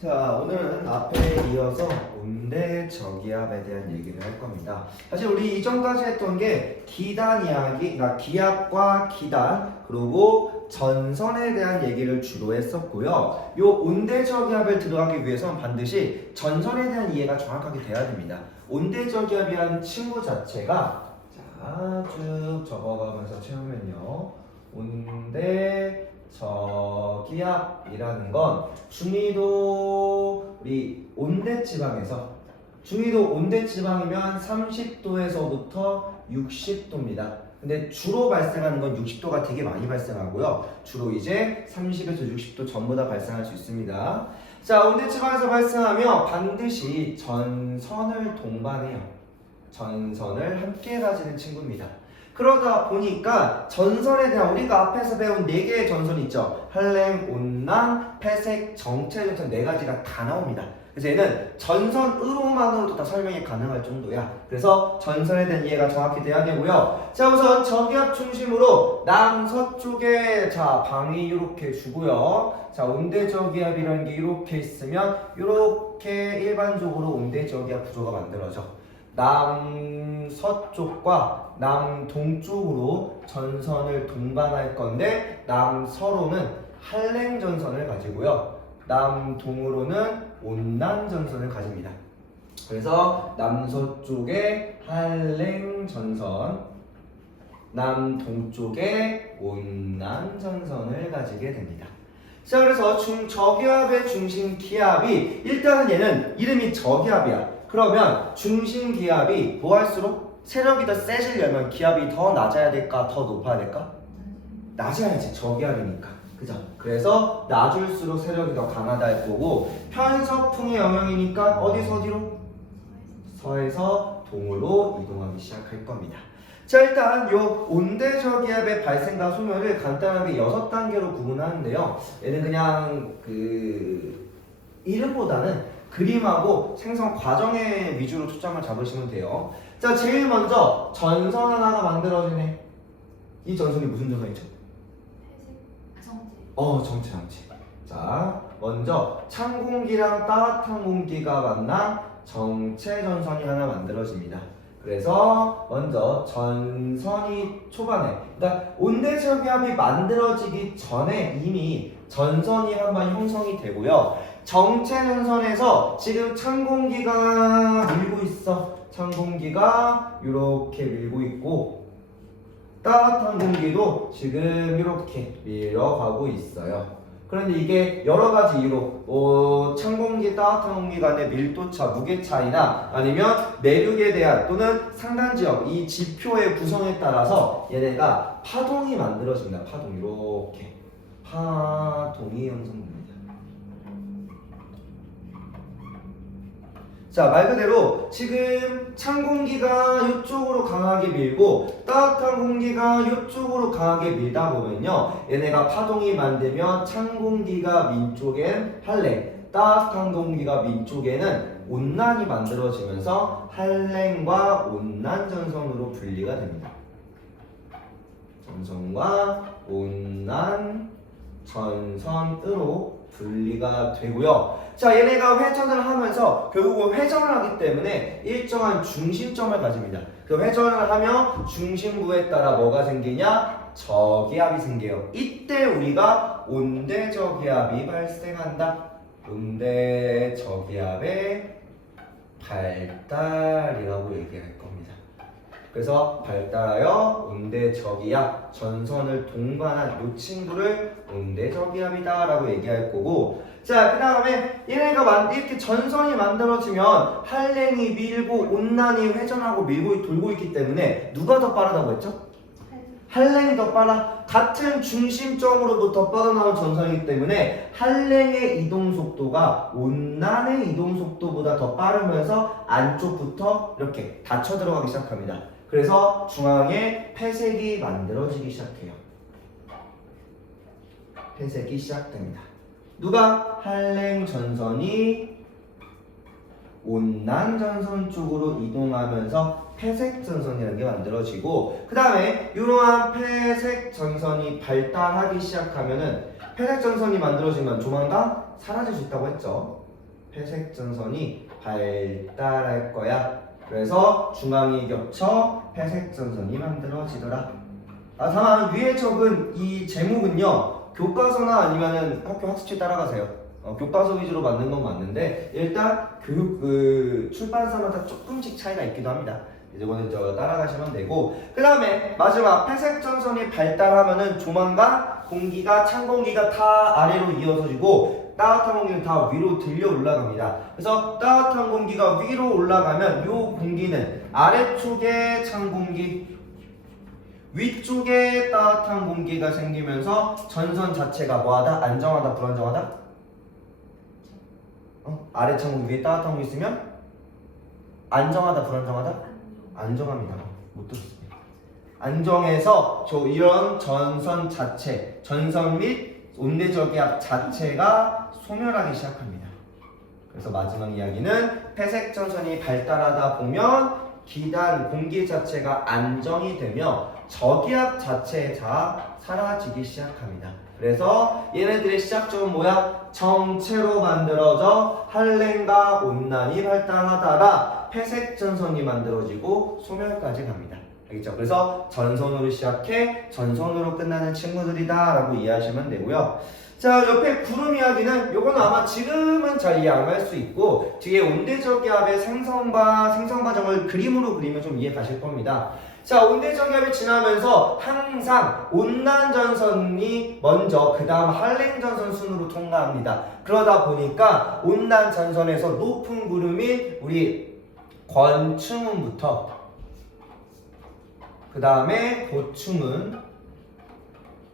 자, 오늘은 앞에 이어서 온대 저기압에 대한 얘기를 할 겁니다. 사실 우리 이전까지 했던 게 기단 이야기, 그러니까 기압과 기단, 그리고 전선에 대한 얘기를 주로 했었고요. 요 온대 저기압을 들어가기 위해서는 반드시 전선에 대한 이해가 정확하게 돼야 됩니다. 온대 저기압이라는 친구 자체가 자, 쭉 적어가면서 채우면요. 온대 저기압이라는 건 중위도 우리 온대지방에서 중위도 온대지방이면 30도에서부터 60도입니다. 근데 주로 발생하는 건 60도가 되게 많이 발생하고요. 주로 이제 30에서 60도 전부 다 발생할 수 있습니다. 자, 온대지방에서 발생하며 반드시 전선을 동반해요. 전선을 함께 가지는 친구입니다. 그러다 보니까 전선에 대한 우리가 앞에서 배운 4개의 전선이 있죠. 한랭, 온난, 폐색, 정체 전선 4가지가 다 나옵니다. 그래서 얘는 전선으로만으로도 다 설명이 가능할 정도야. 그래서 전선에 대한 이해가 정확히 돼야 되고요. 자, 우선 저기압 중심으로 남서쪽에 자 방이 이렇게 주고요. 자, 온대저기압이라는 게 이렇게 있으면 이렇게 일반적으로 온대저기압 구조가 만들어져. 남서쪽과 남동쪽으로 전선을 동반할 건데 남서로는 한랭 전선을 가지고요. 남동으로는 온난 전선을 가집니다. 그래서 남서쪽에 한랭 전선, 남동쪽에 온난 전선을 가지게 됩니다. 자, 그래서 저기압의 중심 기압이 일단은 얘는 이름이 저기압이야. 그러면 중심 기압이 뭐 할수록 세력이 더 세지려면 기압이 더 낮아야 될까? 더 높아야 될까? 낮아야지. 저기압이니까. 그죠? 그래서 낮을수록 세력이 더 강하다 할 거고 편서풍의 영역이니까 어디서 어디로? 서에서 동으로 이동하기 시작할 겁니다. 자, 일단 요 온대저기압의 발생과 소멸을 간단하게 6단계로 구분하는데요. 얘는 그냥 이름보다는 그림하고 생성 과정에 위주로 초점을 잡으시면 돼요. 자, 제일 먼저 전선 하나가 만들어지네. 이 전선이 무슨 전선이죠? 정체. 자, 먼저 찬 공기랑 따뜻한 공기가 만난 정체 전선이 하나 만들어집니다. 그래서 먼저 전선이 초반에, 그러니까 온대저기압이 만들어지기 전에 이미 전선이 한번 형성이 되고요. 정체 전선에서 지금 찬 공기가 밀고 있어. 찬 공기가 이렇게 밀고 있고 따뜻한 공기도 지금 이렇게 밀어가고 있어요. 그런데 이게 여러 가지 이유로 찬 공기, 따뜻한 공기 간의 밀도차, 무게 차이나 아니면 내륙에 대한 또는 상단 지역 이 지표의 구성에 따라서 얘네가 파동이 만들어집니다. 파동 이렇게 파동이 형성됩니다. 자, 말 그대로 지금 찬 공기가 이쪽으로 강하게 밀고 따뜻한 공기가 이쪽으로 강하게 밀다 보면요, 얘네가 파동이 만들면 찬 공기가 민 쪽엔 한랭, 따뜻한 공기가 민 쪽에는 온난이 만들어지면서 한랭과 온난 전선으로 분리가 됩니다. 전선과 온난 전선으로 분리가 되고요. 자, 얘네가 회전을 하면서 결국은 회전을 하기 때문에 일정한 중심점을 가집니다. 그 회전을 하면 중심부에 따라 뭐가 생기냐? 저기압이 생겨요. 이때 우리가 온대저기압이 발생한다. 온대저기압의 발달이라고 얘기할 겁니다. 그래서 발달하여 온대저기압, 전선을 동반한 이 친구를 온대저기압이다 라고 얘기할 거고, 자, 그 다음에 얘네가 이렇게 전선이 만들어지면 한랭이 밀고 온난이 회전하고 밀고 돌고 있기 때문에 누가 더 빠르다고 했죠? 한랭이 더 빨라. 같은 중심점으로부터 뻗어나온 전선이기 때문에 한랭의 이동 속도가 온난의 이동 속도보다 더 빠르면서 안쪽부터 이렇게 닫혀 들어가기 시작합니다. 그래서 중앙에 폐색이 만들어지기 시작해요. 폐색이 시작됩니다. 누가? 한랭 전선이 온난 전선 쪽으로 이동하면서 폐색 전선이라는 게 만들어지고, 그 다음에 이러한 폐색 전선이 발달하기 시작하면은 폐색 전선이 만들어지면 조만간 사라질 수 있다고 했죠. 회색 전선이 발달할 거야. 그래서 중앙이 겹쳐 회색 전선이 만들어지더라. 다만 위에 적은 이 제목은요, 교과서나 아니면은 학교 학습지 따라가세요. 교과서 위주로 만든 건 맞는데 일단 교육 출판사마다 조금씩 차이가 있기도 합니다. 이거는 따라가시면 되고, 그 다음에 마지막 회색 전선이 발달하면은 조만간 공기가 찬 공기가 다 아래로 이어서지고 따뜻한 공기는 다 위로 들려 올라갑니다. 그래서 따뜻한 공기가 위로 올라가면 이 공기는 아래쪽에 찬 공기, 위쪽에 따뜻한 공기가 생기면서 전선 자체가 뭐하다? 안정하다, 불안정하다? 아래 찬 공기, 위에 따뜻한 공기 있으면 안정하다, 불안정하다? 안정합니다. 못 들었습니다. 안정해서 이런 전선 자체, 전선 및 온대저기압 자체가 소멸하기 시작합니다. 그래서 마지막 이야기는 회색 전선이 발달하다 보면 기단 공기 자체가 안정이 되며 저기압 자체가 사라지기 시작합니다. 그래서 얘네들의 시작점은 뭐야? 정체로 만들어져 한랭과 온난이 발달하다가 회색 전선이 만들어지고 소멸까지 갑니다. 알겠죠? 그래서 전선으로 시작해 전선으로 끝나는 친구들이다 라고 이해하시면 되고요. 자, 옆에 구름 이야기는 요거는 아마 지금은 잘 이해 안 할 수 있고 뒤에 온대저기압의 생성 과정을 그림으로 그리면 좀 이해 가실 겁니다. 자, 온대저기압이 지나면서 항상 온난전선이 먼저 그 다음 한랭전선 순으로 통과합니다. 그러다 보니까 온난전선에서 높은 구름이 우리 권충운부터 그 다음에 고충운,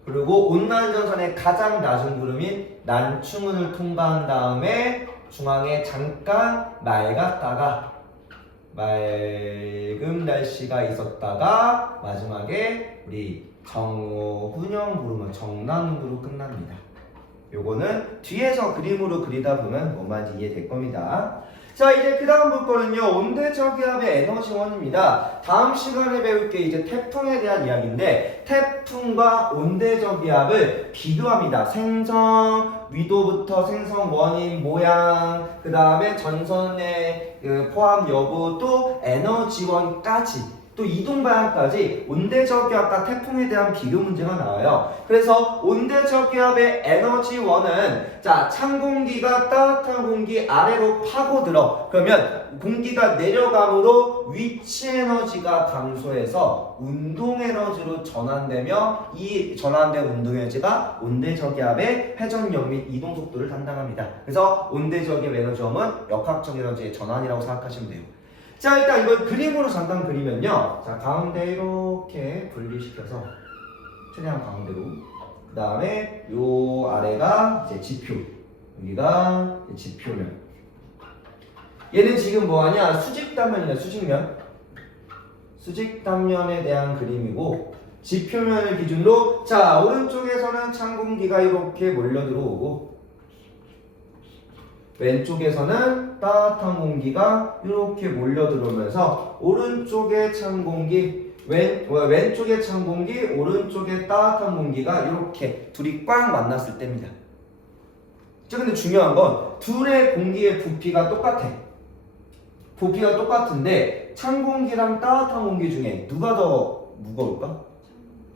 그리고 온난전선의 가장 낮은 구름인 난충운을 통과한 다음에 중앙에 잠깐 맑았다가 맑은 날씨가 있었다가 마지막에 우리 정오훈영 구름은 정난운으로 끝납니다. 요거는 뒤에서 그림으로 그리다 보면 뭔 말인지 이해될 겁니다. 자, 이제 그 다음 볼 거는요, 온대저기압의 에너지원입니다. 다음 시간에 배울 게 이제 태풍에 대한 이야기인데, 태풍과 온대저기압을 비교합니다. 생성, 위도부터 생성 원인, 모양, 그 다음에 전선의 포함 여부, 또 에너지원까지, 또 이동 방향까지 온대저기압과 태풍에 대한 비교 문제가 나와요. 그래서 온대저기압의 에너지원은 자, 찬 공기가 따뜻한 공기 아래로 파고들어. 그러면 공기가 내려감으로 위치 에너지가 감소해서 운동 에너지로 전환되며 이 전환된 운동 에너지가 온대저기압의 회전력 및 이동 속도를 담당합니다. 그래서 온대저기압 에너지원은 역학적 에너지의 전환이라고 생각하시면 돼요. 자, 일단 이걸 그림으로 잠깐 그리면요, 자, 가운데 이렇게 분리시켜서 최대한 가운데로, 그 다음에 요 아래가 이제 지표, 여기가 지표면. 얘는 지금 뭐하냐? 수직단면이냐, 수직면. 수직단면에 대한 그림이고, 지표면을 기준으로 자, 오른쪽에서는 찬 공기가 이렇게 몰려 들어오고 왼쪽에서는 따뜻한 공기가 이렇게 몰려 들어오면서 오른쪽에 찬 공기, 왼쪽에 찬 공기, 오른쪽에 따뜻한 공기가 이렇게 둘이 꽉 만났을 때입니다. 자, 근데 중요한 건 둘의 공기의 부피가 똑같아. 부피가 똑같은데 찬 공기랑 따뜻한 공기 중에 누가 더 무거울까?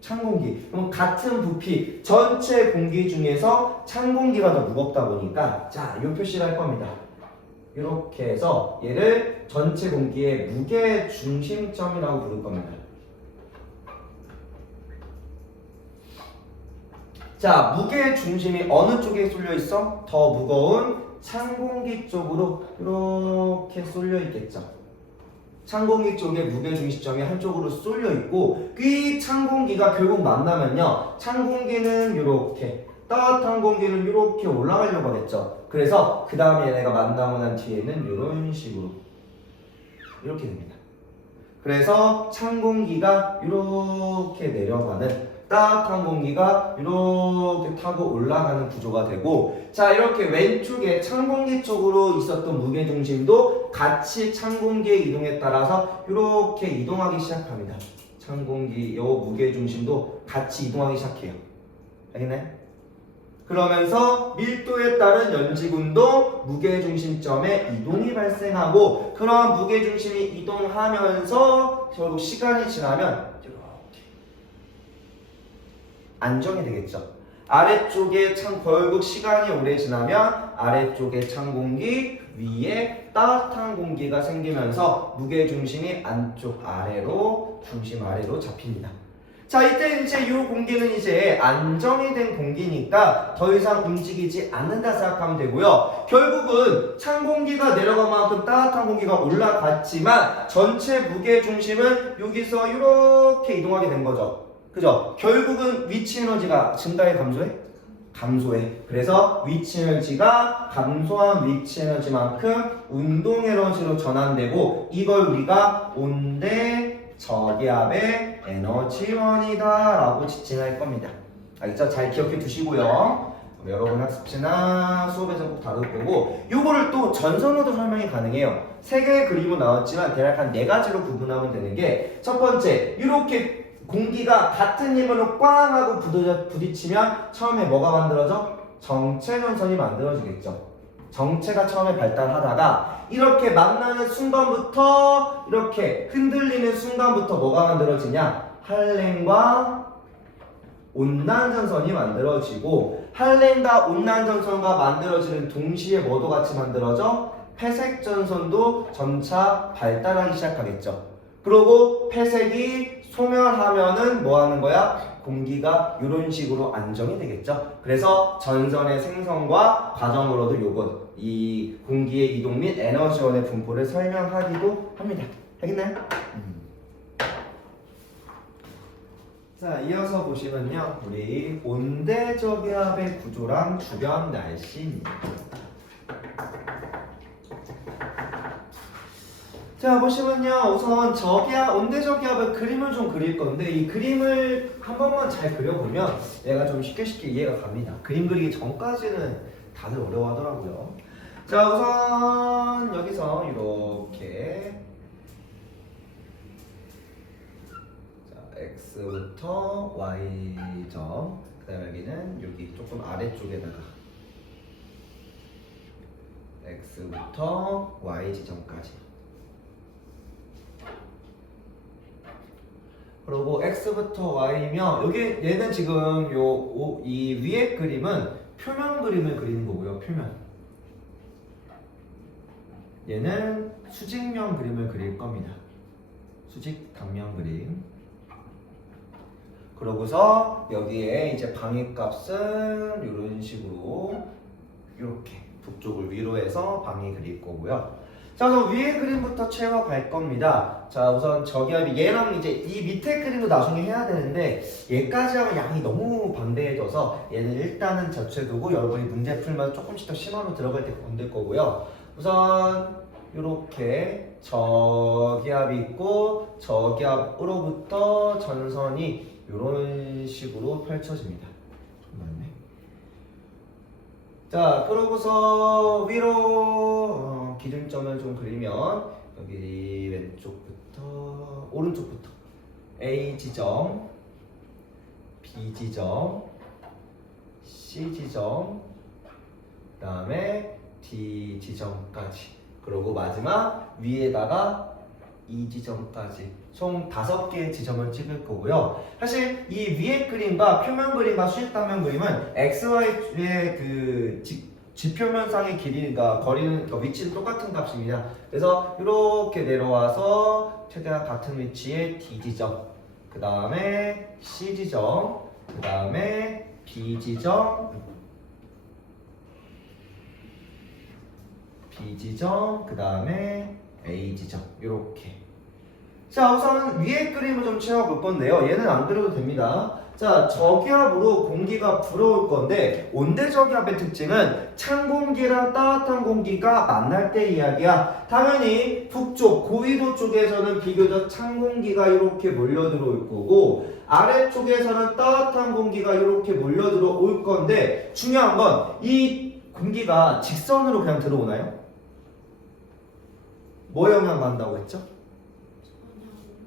찬 공기. 그럼 같은 부피 전체 공기 중에서 찬 공기가 더 무겁다 보니까 자, 이 표시를 할 겁니다. 이렇게 해서 얘를 전체 공기의 무게 중심점이라고 부를 겁니다. 자, 무게 중심이 어느 쪽에 쏠려 있어? 더 무거운 찬 공기 쪽으로 이렇게 쏠려 있겠죠. 찬 공기 쪽에 무게 중심점이 한쪽으로 쏠려 있고 이 찬 공기가 결국 만나면요, 찬 공기는 이렇게, 따뜻한 공기는 이렇게 올라가려고 하겠죠. 그래서 그 다음에 얘네가 만나고 난 뒤에는 이런 식으로 이렇게 됩니다. 그래서 찬 공기가 이렇게 내려가는, 따뜻한 공기가 이렇게 타고 올라가는 구조가 되고, 자, 이렇게 왼쪽에 찬 공기 쪽으로 있었던 무게중심도 같이 찬 공기의 이동에 따라서 이렇게 이동하기 시작합니다. 찬 공기 요 무게중심도 같이 이동하기 시작해요. 알겠나요? 그러면서 밀도에 따른 연직운동, 무게중심점의 이동이 발생하고 그러한 무게중심이 이동하면서 결국 시간이 지나면 이렇게 안정이 되겠죠. 아래쪽에 결국 시간이 오래 지나면 아래쪽에 찬 공기, 위에 따뜻한 공기가 생기면서 무게중심이 안쪽 아래로, 중심 아래로 잡힙니다. 자, 이때 이제 이 공기는 이제 안정이 된 공기니까 더 이상 움직이지 않는다 생각하면 되고요. 결국은 찬 공기가 내려간 만큼 따뜻한 공기가 올라갔지만 전체 무게 중심은 여기서 이렇게 이동하게 된 거죠. 그죠? 결국은 위치 에너지가 증가해 감소해? 감소해. 그래서 위치 에너지가 감소한 위치 에너지만큼 운동 에너지로 전환되고 이걸 우리가 온대 저기압의 에너지원이다 라고 지칭할 겁니다. 알겠죠? 잘 기억해 두시고요. 여러분 학습지나 수업에서 꼭 다룰 거고 요거를 또 전선으로도 설명이 가능해요. 세 개의 그림은 나왔지만 대략 한 네 가지로 구분하면 되는 게 첫 번째 이렇게 공기가 같은 힘으로 꽝 하고 부딪히면 처음에 뭐가 만들어져? 정체 전선이 만들어지겠죠. 정체가 처음에 발달하다가 이렇게 만나는 순간부터 이렇게 흔들리는 순간부터 뭐가 만들어지냐? 한랭과 온난전선이 만들어지고 한랭과 온난전선과 만들어지는 동시에 뭐도 같이 만들어져? 회색전선도 점차 발달하기 시작하겠죠. 그리고 회색이 소멸하면은 뭐 하는 거야? 공기가 이런 식으로 안정이 되겠죠. 그래서 전선의 생성과 과정으로도 요것 이 공기의 이동 및 에너지원의 분포를 설명하기도 합니다. 알겠나요? 자, 이어서 보시면요, 우리 온대저기압의 구조랑 주변 날씨입니다. 자, 보시면요, 우선 저기압, 온대저기압의 그림을 좀 그릴 건데 이 그림을 한 번만 잘 그려보면 얘가 좀 쉽게 이해가 갑니다. 그림 그리기 전까지는 다들 어려워하더라고요. 자, 우선 여기서 이렇게 자, X부터 Y점, 그 다음에 여기는 여기 조금 아래쪽에다가 X부터 Y 지점까지. 그리고 X부터 Y면 여기 얘는 지금 이 위에 그림은 표면 그림을 그리는 거고요. 표면. 얘는 수직면 그림을 그릴 겁니다. 수직 당면 그림. 그러고서 여기에 이제 방위값은 이런 식으로 이렇게 북쪽을 위로 해서 방위 그릴 거고요. 자, 그럼 위에 그림부터 채워갈 겁니다. 자, 우선 저기압이 얘랑 이제 이 밑에 그림도 나중에 해야 되는데 얘까지 하면 양이 너무 방대해져서 얘는 일단은 젖혀두고 여러분이 문제 풀면 조금씩 더 심화로 들어갈 때 건들 거고요. 우선 이렇게 저기압이 있고 저기압으로부터 전선이 이런 식으로 펼쳐집니다. 맞네. 자, 그러고서 위로 기준점을 좀 그리면 여기 왼쪽부터 오른쪽부터 A 지점, B 지점, C 지점, 그 다음에 D 지점까지, 그리고 마지막 위에다가 E 지점까지 총 5개의 지점을 찍을 거고요. 사실 이 위에 그림과 표면 그림과 수직당면 그림은 XY의 그 지표면상의 길이가 거리는 위치는 똑같은 값입니다. 그래서 이렇게 내려와서 최대한 같은 위치에 D 지점, 그 다음에 C 지점, 그 다음에 B 지점, 그 다음에 A 지점 이렇게. 자, 우선 위에 그림을 좀 채워볼 건데요. 얘는 안 그려도 됩니다. 자, 저기압으로 공기가 불어올 건데 온대저기압의 특징은 찬 공기랑 따뜻한 공기가 만날 때 이야기야. 당연히 북쪽 고위도 쪽에서는 비교적 찬 공기가 이렇게 몰려 들어올 거고 아래쪽에서는 따뜻한 공기가 이렇게 몰려 들어올 건데 중요한 건 이 공기가 직선으로 그냥 들어오나요? 뭐 영향 받는다고 했죠?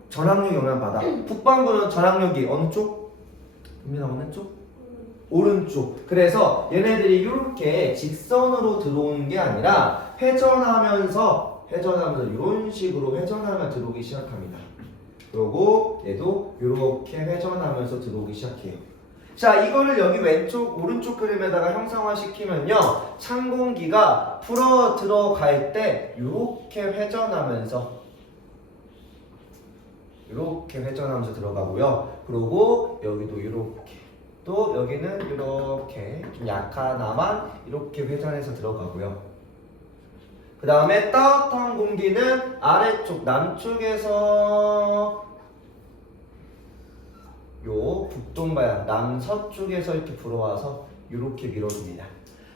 전압력 영향 받아. 북반구는 전압력이 어느 쪽? 은민아 어느 쪽? 오른쪽. 그래서 얘네들이 이렇게 직선으로 들어오는 게 아니라 회전하면서 이런 식으로 회전하며 들어오기 시작합니다. 그리고 얘도 이렇게 회전하면서 들어오기 시작해요. 자, 이거를 여기 왼쪽 오른쪽 그림에다가 형상화 시키면요, 찬 공기가 풀어 들어갈 때 이렇게 회전하면서 들어가고요. 그리고 여기도 이렇게, 또 여기는 이렇게 좀 약하나만 이렇게 회전해서 들어가고요. 그 다음에 따뜻한 공기는 아래쪽 남쪽에서 요 북동방향 남서쪽에서 이렇게 불어와서 이렇게 밀어줍니다.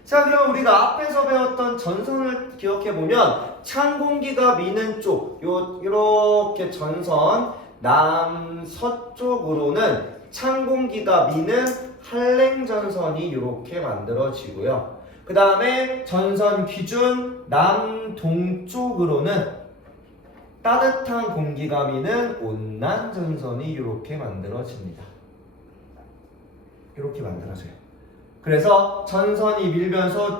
자, 그럼 우리가 앞에서 배웠던 전선을 기억해보면 찬 공기가 미는 쪽 요렇게 전선 남서쪽으로는 찬 공기가 미는 한랭전선이 이렇게 만들어지고요. 그 다음에 전선 기준 남동쪽으로는 따뜻한 공기가 미는 온난전선이 이렇게 만들어집니다. 이렇게 만들어져요. 그래서 전선이 밀면서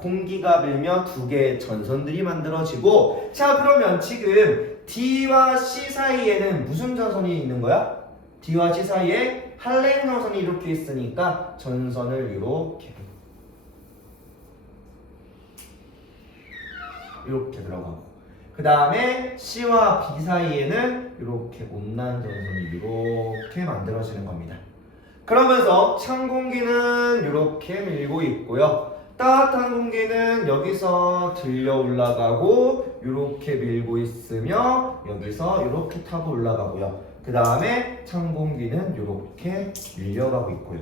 공기가 밀며 두 개의 전선들이 만들어지고, 자, 그러면 지금 D와 C 사이에는 무슨 전선이 있는 거야? D와 C 사이에 한랭전선이 이렇게 있으니까 전선을 이렇게 들어가고, 그 다음에 C와 B 사이에는 이렇게 온난전선이 이렇게 만들어지는 겁니다. 그러면서 찬 공기는 이렇게 밀고 있고요. 따뜻한 공기는 여기서 들려 올라가고 이렇게 밀고 있으며 여기서 이렇게 타고 올라가고요. 그 다음에 찬 공기는 이렇게 밀려가고 있고요.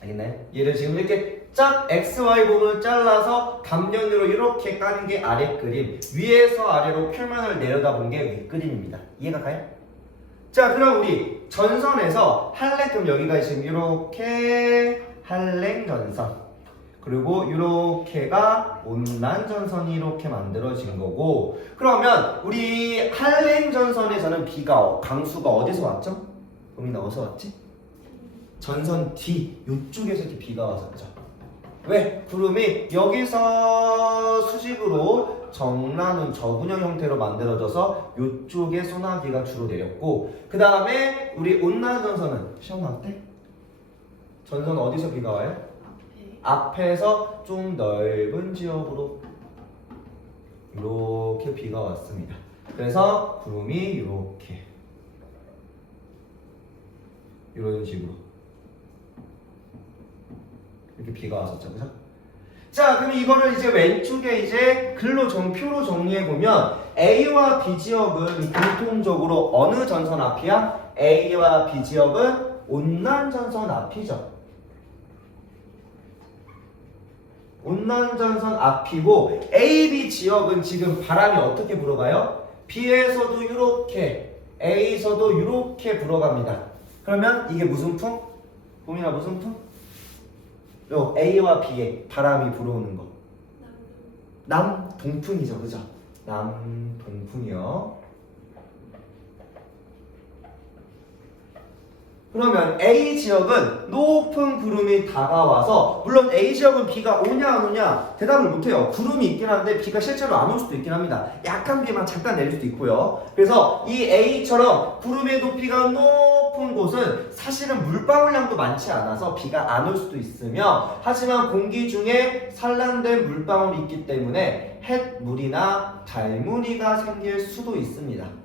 알겠나요? 얘를 지금 이렇게 짝 XY봉을 잘라서 감면으로 이렇게 까는 게 아래 그림, 위에서 아래로 표면을 내려다본 게 위 그림입니다. 이해가 가요? 자, 그럼 우리 전선에서 그럼 여기가 지금 이렇게 한랭전선, 그리고 이렇게가 온난전선이 이렇게 만들어진 거고, 그러면 우리 한랭전선에서는 강수가 어디서 왔죠? 범인아, 어디서 왔지? 전선 D 이쪽에서 이렇게 비가 왔었죠. 왜? 구름이 여기서 수직으로 정나눈 저분형 형태로 만들어져서 이쪽에 소나기가 주로 내렸고, 그 다음에 우리 온난전선은 시험 나올 때 전선 어디서 비가 와요? 앞에서 좀 넓은 지역으로 이렇게 비가 왔습니다. 그래서 구름이 이렇게 이런 식으로 이렇게 비가 왔었죠, 그죠? 자, 그럼 이거를 이제 왼쪽에 이제 표로 정리해 보면 A와 B 지역은 공통적으로 어느 전선 앞이야? A와 B 지역은 온난전선 앞이죠. 온난전선 앞이고, A, B 지역은 지금 바람이 어떻게 불어가요? B에서도 이렇게, A에서도 이렇게 불어갑니다. 그러면 이게 무슨 풍? 봄이나 무슨 풍? 요 A와 B에 바람이 불어오는 거. 남동풍이죠, 그죠? 남동풍이요. 그러면 A 지역은 높은 구름이 다가와서, 물론 A 지역은 비가 오냐 안 오냐 대답을 못해요. 구름이 있긴 한데 비가 실제로 안 올 수도 있긴 합니다. 약한 비만 잠깐 내릴 수도 있고요. 그래서 이 A처럼 구름의 높이가 높은 곳은 사실은 물방울량도 많지 않아서 비가 안 올 수도 있으며, 하지만 공기 중에 산란된 물방울이 있기 때문에 햇물이나 달무리가 생길 수도 있습니다.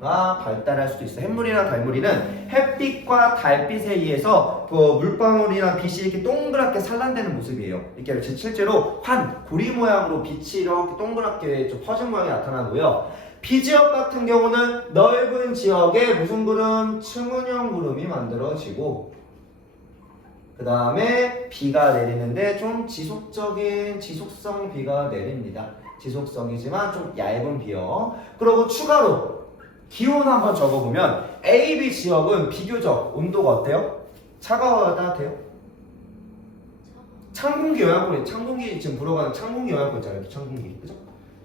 발달할 수도 있어. 햇물이나 달무리는 햇빛과 달빛에 의해서 그 물방울이나 빛이 이렇게 동그랗게 산란되는 모습이에요. 이렇게 실제로 고리 모양으로 빛이 이렇게 동그랗게 좀 퍼진 모양이 나타나고요. B지역 같은 경우는 넓은 지역에 무슨 구름? 층운형 구름이 만들어지고, 그 다음에 비가 내리는데 좀 지속성 비가 내립니다. 지속성이지만 좀 얇은 비요. 그리고 추가로 기온 한번 적어보면 A, B 지역은 비교적 온도가 어때요? 차가워야 따뜻해요? 찬공기 영향권, 찬공기 지금 불어가는 찬공기 영향권 있잖아요. 이렇게 찬공기, 그죠?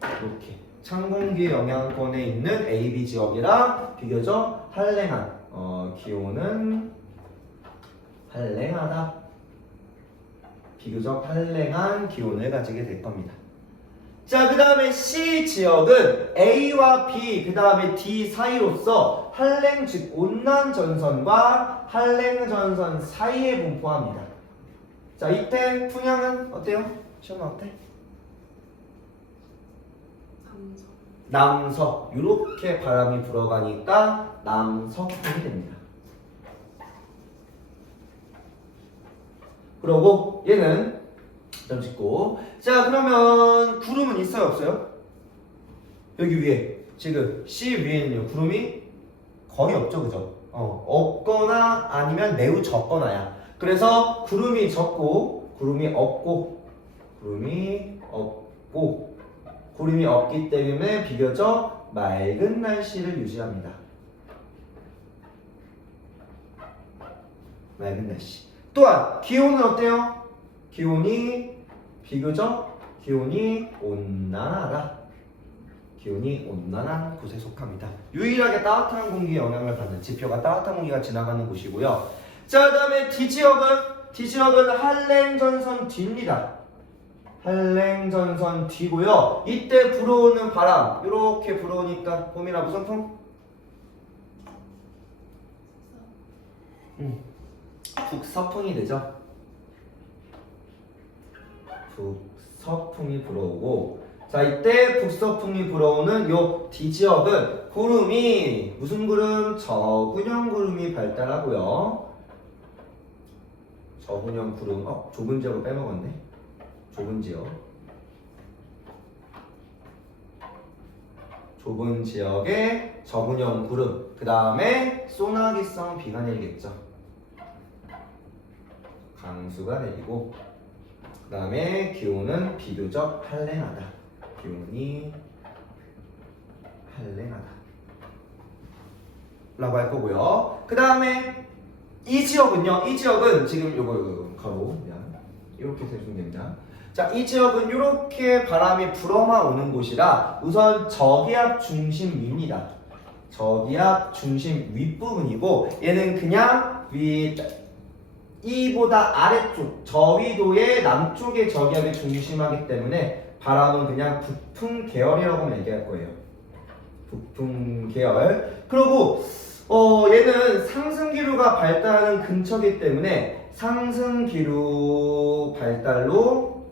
이렇게 찬공기 영향권에 있는 A, B 지역이랑 비교적 한랭한 기온은 한랭하다. 비교적 한랭한 기온을 가지게 될 겁니다. 자, 그 다음에 C 지역은 A와 B, 그 다음에 D 사이로서 한랭 즉 온난 전선과 한랭 전선 사이에 분포합니다. 자, 이때 풍향은 어때요? 시험은 어때? 남서. 이렇게 바람이 불어가니까 남서풍이 됩니다. 그러고 얘는 점 찍고. 자, 그러면 구름은 있어요 없어요? 여기 위에 지금 C 위에는요 구름이 거의 없죠, 그죠? 없거나 아니면 매우 적거나야. 그래서 구름이 적고 구름이 없고 구름이 없기 때문에 비교적 맑은 날씨를 유지합니다. 맑은 날씨. 또한 기온은 어때요? 기온이 온난하다. 기온이 온난한 곳에 속합니다. 유일하게 따뜻한 공기의 영향을 받는 지표가 따뜻한 공기가 지나가는 곳이고요. 자, 그 다음에 D지역은 한랭전선 뒤입니다. 한랭전선 뒤고요. 이때 불어오는 바람 이렇게 불어오니까 봄이나 무슨 풍? 북서풍이 되죠. 북서풍이 불어오고, 자, 이때 북서풍이 불어오는 요 D지역은 구름이 무슨 구름? 저근형 구름이 발달하고요. 저근형 구름, 좁은 지역을 빼먹었네. 좁은 지역에 저근형 구름, 그 다음에 소나기성 비가 내리겠죠. 강수가 내리고, 그 다음에 기온은 비교적 한랭하다. 기온이 한랭하다 라고 할 거고요. 그 다음에 이 지역은 지금 요거 가로 이렇게 해주면 됩니다. 자, 이 지역은 이렇게 바람이 불어만 오는 곳이라 우선 저기압 중심 위입니다. 저기압 중심 윗부분이고, 얘는 그냥 이보다 아래쪽 저위도의 남쪽의 저기압이 중심하기 때문에 바람은 그냥 북풍 계열이라고 얘기할 거예요. 북풍 계열. 그리고 얘는 상승기류가 발달하는 근처이기 때문에 상승기류 발달로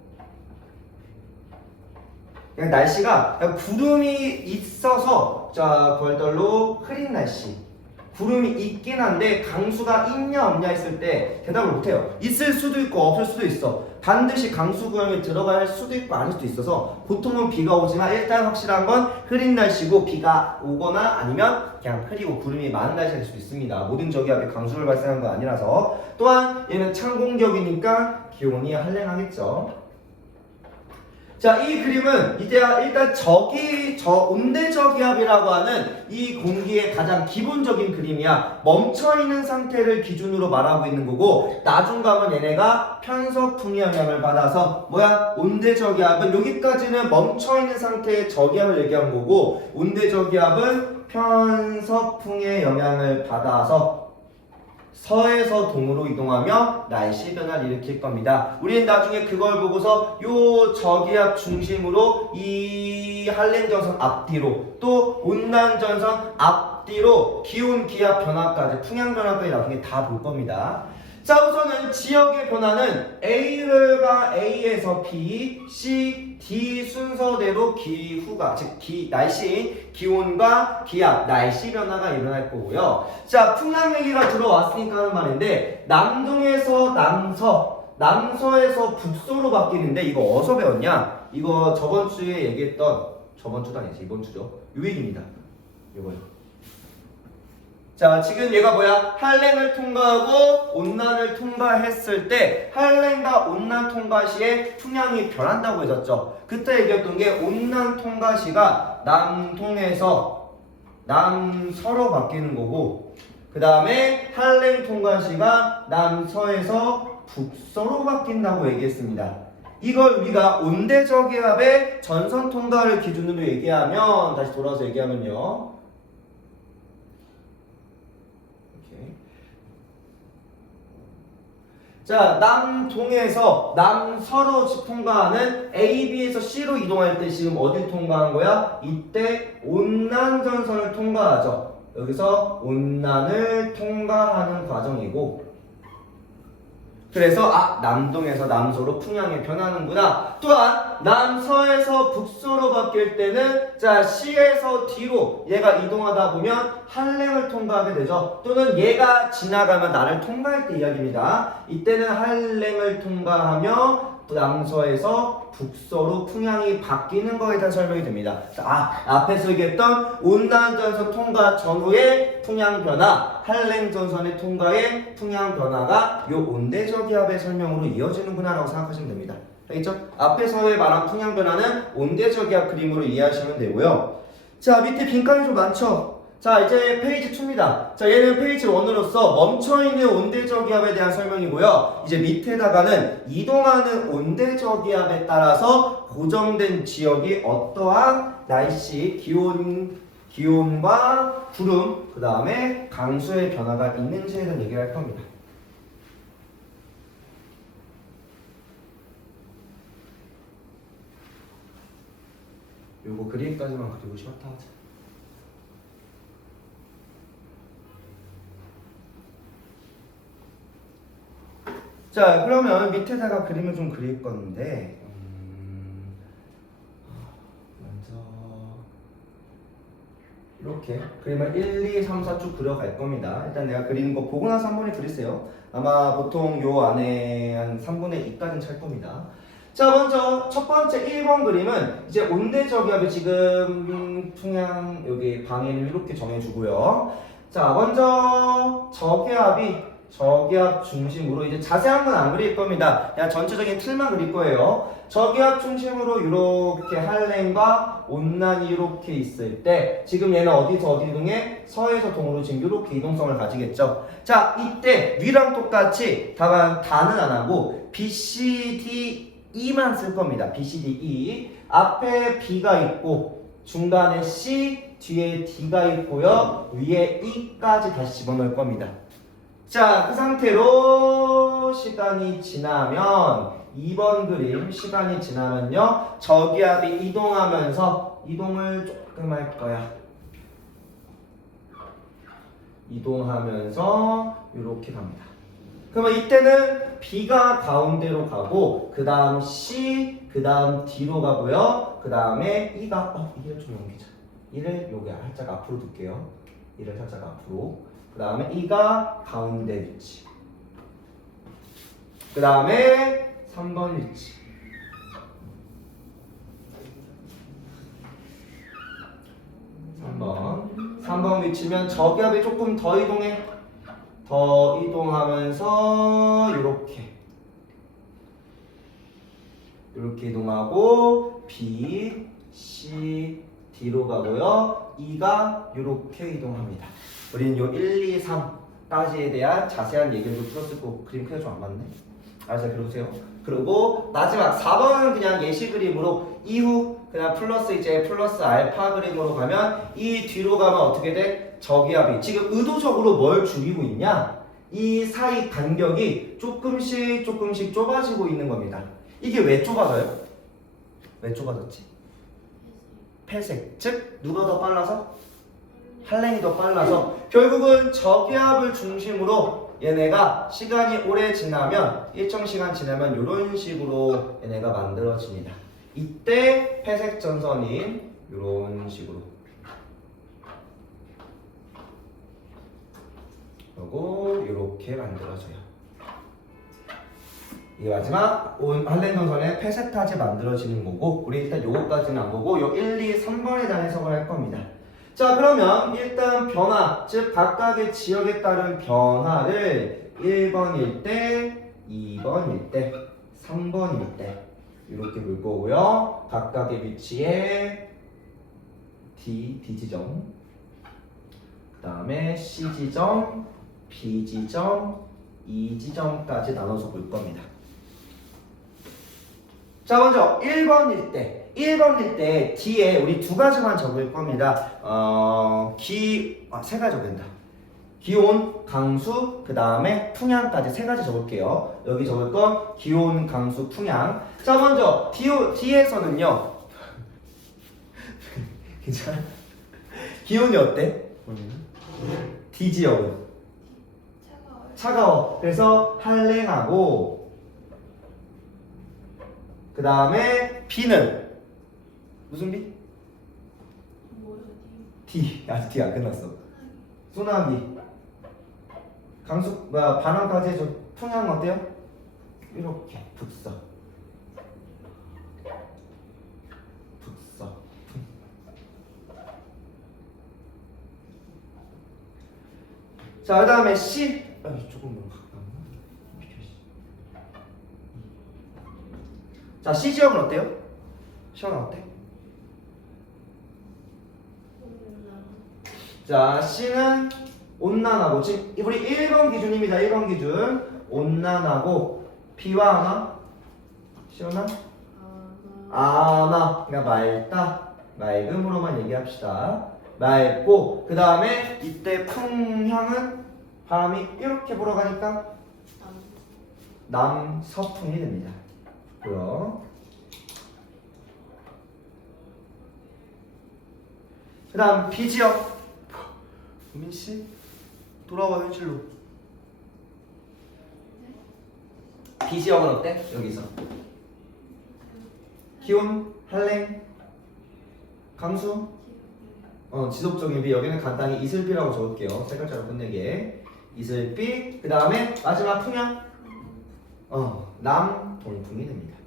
그냥 날씨가 구름이 있어서, 자, 발달로 흐린 날씨. 구름이 있긴 한데 강수가 있냐 없냐 했을 때 대답을 못해요. 있을 수도 있고 없을 수도 있어. 반드시 강수 구역에 들어갈 수도 있고 아닐 수도 있어서 보통은 비가 오지만 일단 확실한 건 흐린 날씨고, 비가 오거나 아니면 그냥 흐리고 구름이 많은 날씨가 될 수도 있습니다. 모든 저기압이 강수를 발생한 건 아니라서. 또한 얘는 찬공격이니까 기온이 한랭하겠죠. 자, 이 그림은 일단 온대저기압이라고 하는 이 공기의 가장 기본적인 그림이야. 멈춰있는 상태를 기준으로 말하고 있는 거고, 나중 가면 얘네가 편서풍의 영향을 받아서 온대저기압은 여기까지는 멈춰있는 상태의 저기압을 얘기한 거고, 온대저기압은 편서풍의 영향을 받아서 서에서 동으로 이동하며 날씨 변화를 일으킬 겁니다. 우리는 나중에 그걸 보고서 요 저기압 중심으로 이 한랭전선 앞뒤로, 또 온난전선 앞뒤로 기온 기압 변화까지, 풍향 변화까지 나중에 다 볼 겁니다. 자, 우선은 지역의 변화는 A가 A에서 B, C, D 순서대로 기후가, 즉 날씨, 기온과 기압, 날씨 변화가 일어날 거고요. 자, 풍랑 얘기가 들어왔으니까 하는 말인데, 남동에서 남서에서 북서로 바뀌는데 이거 어디서 배웠냐? 이거 저번 주에 얘기했던, 저번 주도 아니지, 이번 주죠. 요 얘기입니다. 이거요. 자, 지금 얘가 한랭을 통과하고 온난을 통과했을 때 한랭과 온난 통과 시에 풍향이 변한다고 했었죠. 그때 얘기했던 게 온난 통과 시가 남동에서 남서로 바뀌는 거고, 그 다음에 한랭 통과 시가 남서에서 북서로 바뀐다고 얘기했습니다. 이걸 우리가 온대저기압의 전선 통과를 기준으로 얘기하면, 다시 돌아와서 얘기하면요, 자, 남동에서 남서로 통과하는 A, B에서 C로 이동할 때 지금 어딜 통과한 거야? 이때 온난전선을 통과하죠. 여기서 온난을 통과하는 과정이고, 그래서 남동에서 남서로 풍향이 변하는구나. 또한 남서에서 북서로 바뀔 때는 자 C에서 D로 얘가 이동하다 보면 한랭을 통과하게 되죠. 또는 얘가 지나가면 나를 통과할 때 이야기입니다. 이때는 한랭을 통과하며 남서에서 북서로 풍향이 바뀌는 거에 대한 설명이 됩니다. 앞에서 얘기했던 온난전선 통과 전후의 풍향 변화, 한랭전선의 통과의 풍향 변화가 요 온대저기압의 설명으로 이어지는구나 라고 생각하시면 됩니다. 알겠죠? 앞에서의 말한 풍향 변화는 온대저기압 그림으로 이해하시면 되고요. 자, 밑에 빈칸이 좀 많죠? 자, 이제 페이지 2입니다. 자, 얘는 페이지 1으로서 멈춰있는 온대저기압에 대한 설명이고요. 이제 밑에다가는 이동하는 온대저기압에 따라서 고정된 지역이 어떠한 날씨, 기온과 구름, 그 다음에 강수의 변화가 있는지에 대한 얘기를 할 겁니다. 요거 그림까지만 그리고 쉬었다 하자. 자, 그러면 밑에다가 그림을 좀 그릴 건데 먼저 이렇게 그림을 1, 2, 3, 4 쭉 그려갈 겁니다. 일단 내가 그리는 거 보고 나서 한 번에 그리세요. 아마 보통 요 안에 한 3분의 2까지는 찰 겁니다. 자, 먼저 첫 번째 1번 그림은 이제 온대저기압을 지금 풍향 여기 방해를 이렇게 정해주고요. 자, 먼저 저기압 중심으로 이제 자세한 건 안 그릴 겁니다. 그냥 전체적인 틀만 그릴 거예요. 저기압 중심으로 이렇게 한랭과 온난이 이렇게 있을 때 지금 얘는 어디서 어디 이동해? 서에서 동으로 지금 이렇게 이동성을 가지겠죠. 자, 이때 위랑 똑같이 다는 안 하고 B, C, D, E만 쓸 겁니다. B, C, D, E. 앞에 B가 있고 중간에 C, 뒤에 D가 있고요. 위에 E까지 다시 집어넣을 겁니다. 자, 그 상태로 시간이 지나면 2번 그림 시간이 지나면요 저기압이 이동하면서 이동을 조금 할 거야. 이동하면서 이렇게 갑니다. 그러면 이때는 B가 가운데로 가고 그 다음 C, 그 다음 D로 가고요. 그 다음에 E가 이를 좀 옮기자. 이를 여기 살짝 앞으로 둘게요. 이를 살짝 앞으로. 그 다음에 E가 가운데 위치. 그 다음에 3번 위치. 3번 위치면 저기압이 조금 더 이동해. 더 이동하면서 이렇게 이동하고 B, C, D로 가고요. E가 이렇게 이동합니다. 우리는 요 1, 2, 3까지에 대한 자세한 얘기를 풀었을 거고 그림 크기가 좀 안 맞네. 알아서 그려보세요. 그리고 마지막 4번은 그냥 예시 그림으로 이후 그냥 플러스 알파 그림으로 가면 이 뒤로 가면 어떻게 돼? 저기압이 지금 의도적으로 뭘 줄이고 있냐? 이 사이 간격이 조금씩 좁아지고 있는 겁니다. 이게 왜 좁아져요? 왜 좁아졌지? 폐색. 즉 누가 더 빨라서? 한랭이 더 빨라서 결국은 저기압을 중심으로 얘네가 시간이 오래 지나면 일정 시간 지나면 이런 식으로 얘네가 만들어집니다. 이때 폐색 전선인 이런 식으로 그리고 이렇게 만들어져요. 이 마지막 한랭 전선의 폐색타지 만들어지는 거고 우리 일단 요거까지는 안 보고 요 1, 2, 3번에 대한 해석을 할 겁니다. 자, 그러면 일단 변화, 즉 각각의 지역에 따른 변화를 1번일 때, 2번일 때, 3번일 때 이렇게 볼 거고요. 각각의 위치에 D 지점, 그 다음에 C 지점, B 지점, E 지점까지 나눠서 볼 겁니다. 자, 먼저 1번일 때 뒤에 우리 두 가지만 적을 겁니다. 세 가지 적는다. 기온, 강수, 그 다음에 풍향까지 세 가지 적을게요. 여기 적을 건 기온, 강수, 풍향. 자, 먼저 D에서는요. 괜찮아? 기온이 어때? D 지역은 차가워. 그래서 한랭하고, 그 다음에 B는 무슨 B? D. 아직 D 안 끝났어. 소나기. 강수, 반항까지 해줘. 풍향 어때요? 이렇게 북서. 자, 그 다음에 C. 조금만 자, C 지역은 어때요? 시원아 어때? 자, C는 온난하고, 지금 우리 1번 기준입니다. 1번 기준. 온난하고, B와 아마? 시원아? 아마. 그러니까 맑다. 맑음으로만 얘기합시다. 맑고, 그 다음에 이때 풍향은 바람이 이렇게 불어가니까 남서풍이 됩니다. 고요. 그 다음 B지역. 우민씨 돌아와 현실로. B지역은 어때? 여기서 기온, 한랭, 강수, 지속적인 비. 여기는 간단히 이슬비라고 적을게요. 세 글자로 끝내게. 이슬비. 그 다음에 마지막 풍향. 남동풍이 됩니다.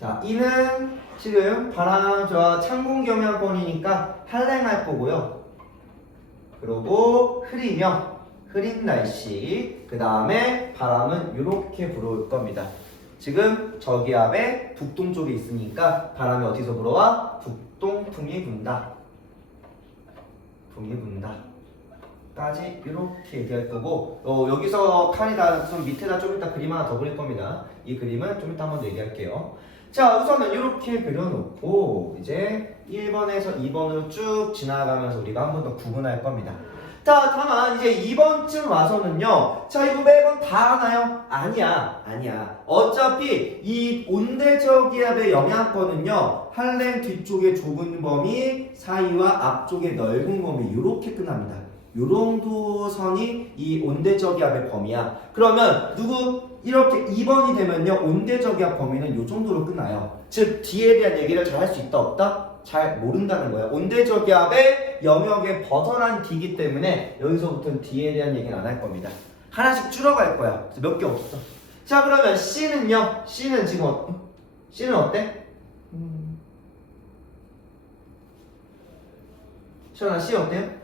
자, 이는 지금 바람, 찬공 경향권이니까 한랭할 거고요. 그리고 흐린 날씨. 그 다음에 바람은 이렇게 불어올 겁니다. 지금 저기압에 북동쪽에 있으니까 바람이 어디서 불어와? 북동풍이 분다. 풍이 분다. 까지 이렇게 얘기할 거고, 여기서 칸이다 좀 밑에다 좀 이따 그림 하나 더 그릴 겁니다. 이 그림은 좀 이따 한번 더 얘기할게요. 자, 우선은 이렇게 그려놓고 이제 1번에서 2번으로 쭉 지나가면서 우리가 한 번 더 구분할 겁니다. 자, 다만 이제 2번쯤 와서는요. 자, 이거 매번 다 하나요? 아니야. 어차피 이 온대저기압의 영향권은요. 한랭 뒤쪽에 좁은 범위, 사이와 앞쪽에 넓은 범위 이렇게 끝납니다. 요 정도 선이 이 온대저기압의 범위야. 그러면 이렇게 2번이 되면요. 온대저기압 범위는 요 정도로 끝나요. 즉 D에 대한 얘기를 잘 할 수 있다 없다? 잘 모른다는 거예요. 온대저기압의 영역에 벗어난 D이기 때문에 여기서부터는 D에 대한 얘기는 안 할 겁니다. 하나씩 줄어갈 거야. 몇 개 없어. 자, 그러면 C는요. C는 지금 C는 어때? 시원아, C 어때요?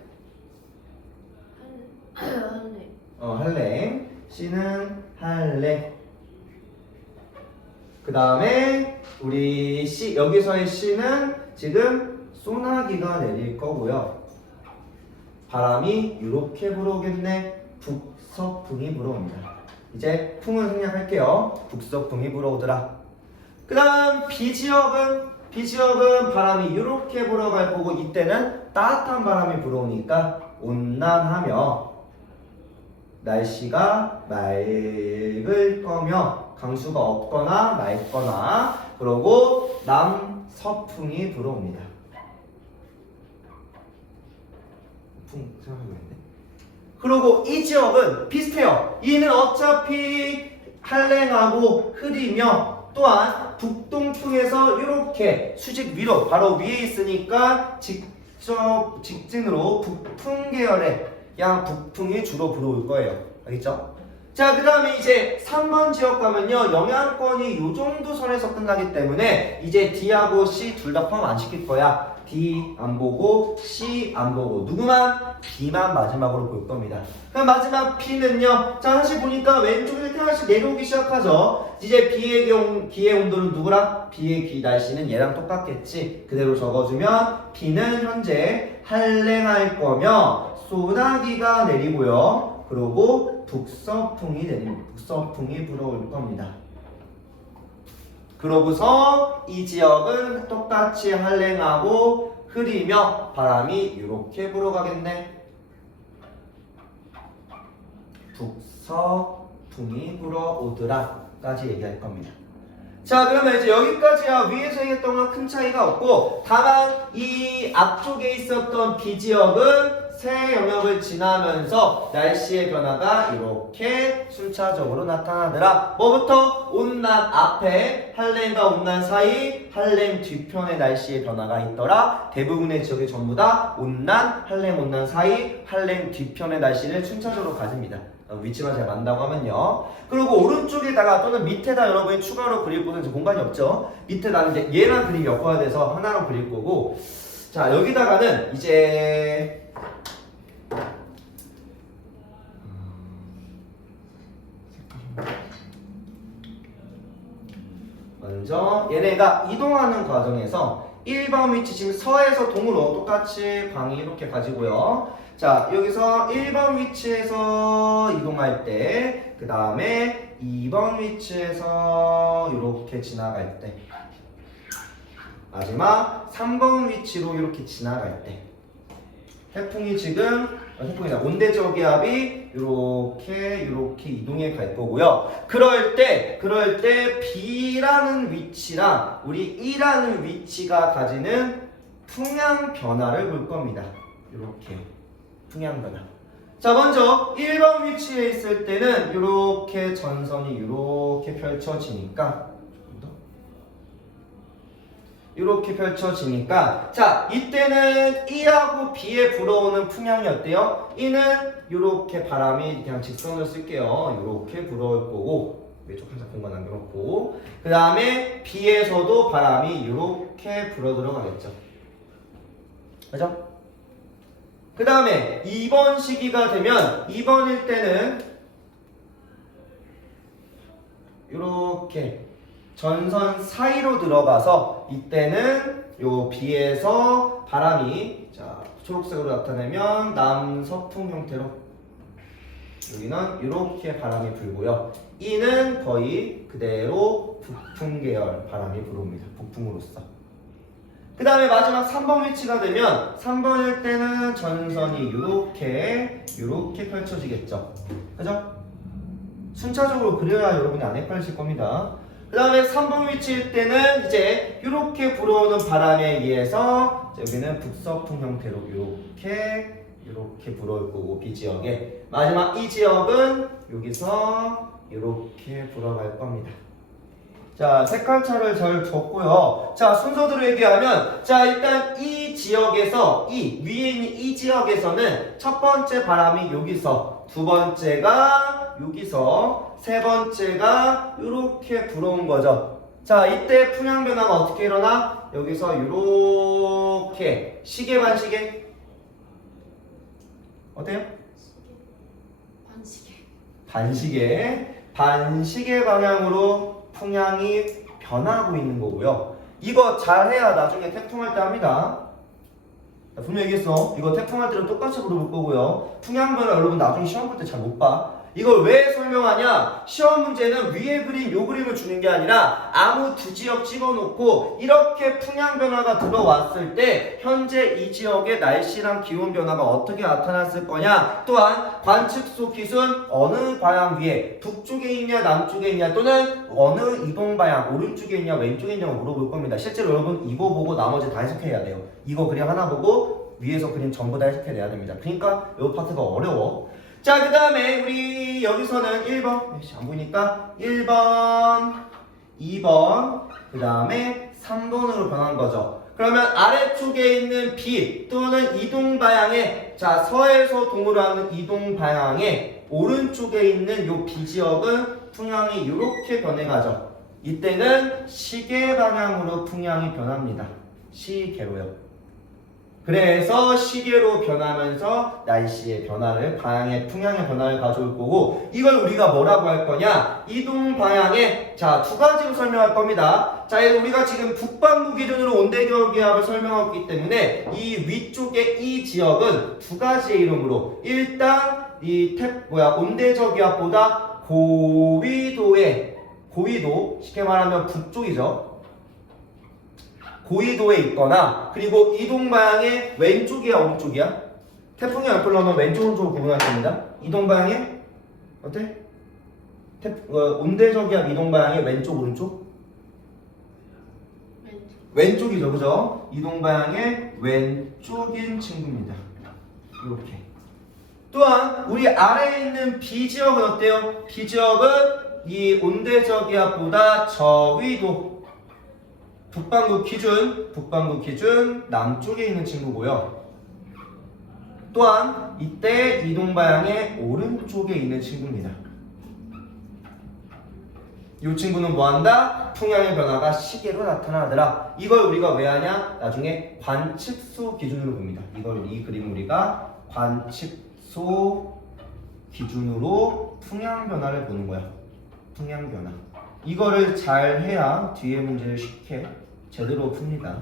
한랭. C는 한랭. 그 다음에 우리 C, 여기서의 C는 지금 소나기가 내릴 거고요. 바람이 이렇게 불어오겠네. 북서풍이 불어옵니다. 이제 풍은 생략할게요. 북서풍이 불어오더라. 그 다음 B지역은 바람이 이렇게 불어갈 거고, 이때는 따뜻한 바람이 불어오니까 온난하며 날씨가 맑을 거며 강수가 없거나 맑거나, 그러고 남서풍이 불어옵니다. 풍 생각해보겠네. 그리고 이 지역은 비슷해요. 이는 어차피 한랭하고 흐리며 또한 북동풍에서 이렇게 수직 위로 바로 위에 있으니까 직진으로 북풍 계열의 양북풍이 주로 불어올 거예요. 알겠죠? 자, 그 다음에 이제 3번 지역 가면요. 영향권이 요 정도 선에서 끝나기 때문에 이제 D하고 C 둘 다 포함 안 시킬 거야. D 안 보고 C 안 보고 누구만? B만 마지막으로 볼 겁니다. 그럼 마지막 B는요. 자, 사실 보니까 왼쪽에 이렇게 하나씩 내려오기 시작하죠. 이제 B의 온도는 누구랑? B의 날씨는 얘랑 똑같겠지. 그대로 적어주면 B는 현재 한랭할 거며 소나기가 내리고요. 그리고 북서풍이 불어올 겁니다. 그러고서 이 지역은 똑같이 한랭하고 흐리며 바람이 이렇게 불어가겠네. 북서풍이 불어오더라 까지 얘기할 겁니다. 자, 그러면 이제 여기까지야 위에서 얘기했던 건 큰 차이가 없고, 다만 이 앞쪽에 있었던 B 지역은 새 영역을 지나면서 날씨의 변화가 이렇게 순차적으로 나타나더라. 뭐부터? 온난 앞에 한랭과 온난 사이, 한랭 뒤편의 날씨의 변화가 있더라. 대부분의 지역이 전부 다 온난, 한랭, 온난 사이, 한랭 뒤편의 날씨를 순차적으로 가집니다. 위치만 잘 맞는다고 하면요. 그리고 오른쪽에다가 또는 밑에다 여러분이 추가로 그릴 곳은 이제 공간이 없죠. 밑에다는 이제 얘랑 그림이 엮어야 돼서 하나로 그릴 거고, 자, 여기다가는 이제 먼저 얘네가 이동하는 과정에서 1번 위치 지금 서에서 동으로 똑같이 방이 이렇게 가지고요. 자, 여기서 1번 위치에서 이동할 때, 그 다음에 2번 위치에서 이렇게 지나갈 때, 마지막 3번 위치로 이렇게 지나갈 때, 태풍이 지금 온대저기압이 이렇게 이동해 갈 거고요. 그럴 때 B라는 위치랑 우리 E라는 위치가 가지는 풍향 변화를 볼 겁니다. 이렇게 풍향 변화. 자, 먼저 1번 위치에 있을 때는 이렇게 전선이 이렇게 펼쳐지니까 자, 이때는 E하고 B에 불어오는 풍향이 어때요? E는 이렇게 바람이 그냥 직선으로 쓸게요. 이렇게 불어올 거고, 왼쪽 항상 공간 남겨놓고, 그 다음에 B에서도 바람이 이렇게 불어 들어가겠죠. 그죠? 그 다음에 2번 시기가 되면 2번일 때는 이렇게 전선 사이로 들어가서 이때는 요 B에서 바람이, 자, 초록색으로 나타내면 남서풍 형태로, 여기는 이렇게 바람이 불고요. E는 거의 그대로 북풍 계열 바람이 불어옵니다. 북풍으로서. 그 다음에 마지막 3번 위치가 되면 3번일 때는 전선이 이렇게 펼쳐지겠죠. 그죠? 순차적으로 그려야 여러분이 안 헷갈리실 겁니다. 그 다음에 3번 위치일 때는 이제 이렇게 불어오는 바람에 의해서 여기는 북서풍 형태로 이렇게 불어올 거고, B 지역에 마지막 이 지역은 여기서 이렇게 불어갈 겁니다. 자, 색깔차를 잘 줬고요. 자, 순서대로 얘기하면, 자, 일단 이 지역에서, 위에 있는 이 지역에서는 첫 번째 바람이 여기서, 두 번째가 여기서, 세 번째가 이렇게 불어온 거죠. 자, 이때 풍향 변화가 어떻게 일어나? 여기서 이렇게 시계 반시계 어때요? 반시계 방향으로 풍향이 변하고 있는 거고요. 이거 잘해야 나중에 태풍할 때 합니다. 분명히 얘기했어. 이거 태풍할 때는 똑같이 물어볼 거고요. 풍향 변화 여러분 나중에 시험 볼 때 잘 못 봐. 이걸 왜 설명하냐? 시험 문제는 위에 그린 요 그림을 주는 게 아니라 아무 두 지역 찍어놓고 이렇게 풍향 변화가 들어왔을 때 현재 이 지역의 날씨랑 기온 변화가 어떻게 나타났을 거냐, 또한 관측소 기준 어느 방향 위에 북쪽에 있냐 남쪽에 있냐 또는 어느 이동 방향 오른쪽에 있냐 왼쪽에 있냐고 물어볼 겁니다. 실제로 여러분 이거 보고 나머지 다 해석해야 돼요. 이거 그림 하나 보고 위에서 그림 전부 다 해석해내야 됩니다. 그러니까 이 파트가 어려워. 자, 그 다음에 우리 여기서는 1번, 안 보이니까 1번, 2번, 그 다음에 3번으로 변한 거죠. 그러면 아래쪽에 있는 B 또는 이동 방향에, 자, 서에서 동으로 하는 이동 방향에 오른쪽에 있는 요 B 지역은 풍향이 이렇게 변해가죠. 이때는 시계 방향으로 풍향이 변합니다. 시계로요. 그래서 시계로 변하면서 날씨의 변화를, 방향의 풍향의 변화를 가져올 거고, 이걸 우리가 뭐라고 할 거냐? 이동 방향에, 자, 두 가지로 설명할 겁니다. 자, 우리가 지금 북반구 기준으로 온대기압을 설명하고 있기 때문에 이 위쪽의 이 지역은 두 가지의 이름으로, 일단 이 온대저기압보다 고위도의 고위도, 쉽게 말하면 북쪽이죠. 고위도에 있거나, 그리고 이동 방향의 왼쪽이야, 오른쪽이야? 태풍이 안 풀려면 왼쪽, 오른쪽으로 구분할 겁니다. 이동 방향의 어때? 온대저기압 이동 방향의 왼쪽, 오른쪽? 왼쪽이죠, 그죠? 이동 방향의 왼쪽인 친구입니다. 이렇게. 또한 우리 아래에 있는 B지역은 어때요? B지역은 이 온대저기압보다 저위도, 북반구 기준 남쪽에 있는 친구고요. 또한 이때 이동 방향의 오른쪽에 있는 친구입니다. 이 친구는 뭐한다? 풍향의 변화가 시계로 나타나더라. 이걸 우리가 왜 하냐? 나중에 관측소 기준으로 봅니다. 이 그림 우리가 관측소 기준으로 풍향 변화를 보는 거야. 풍향 변화. 이거를 잘 해야 뒤에 문제를 쉽게 제대로 풉니다.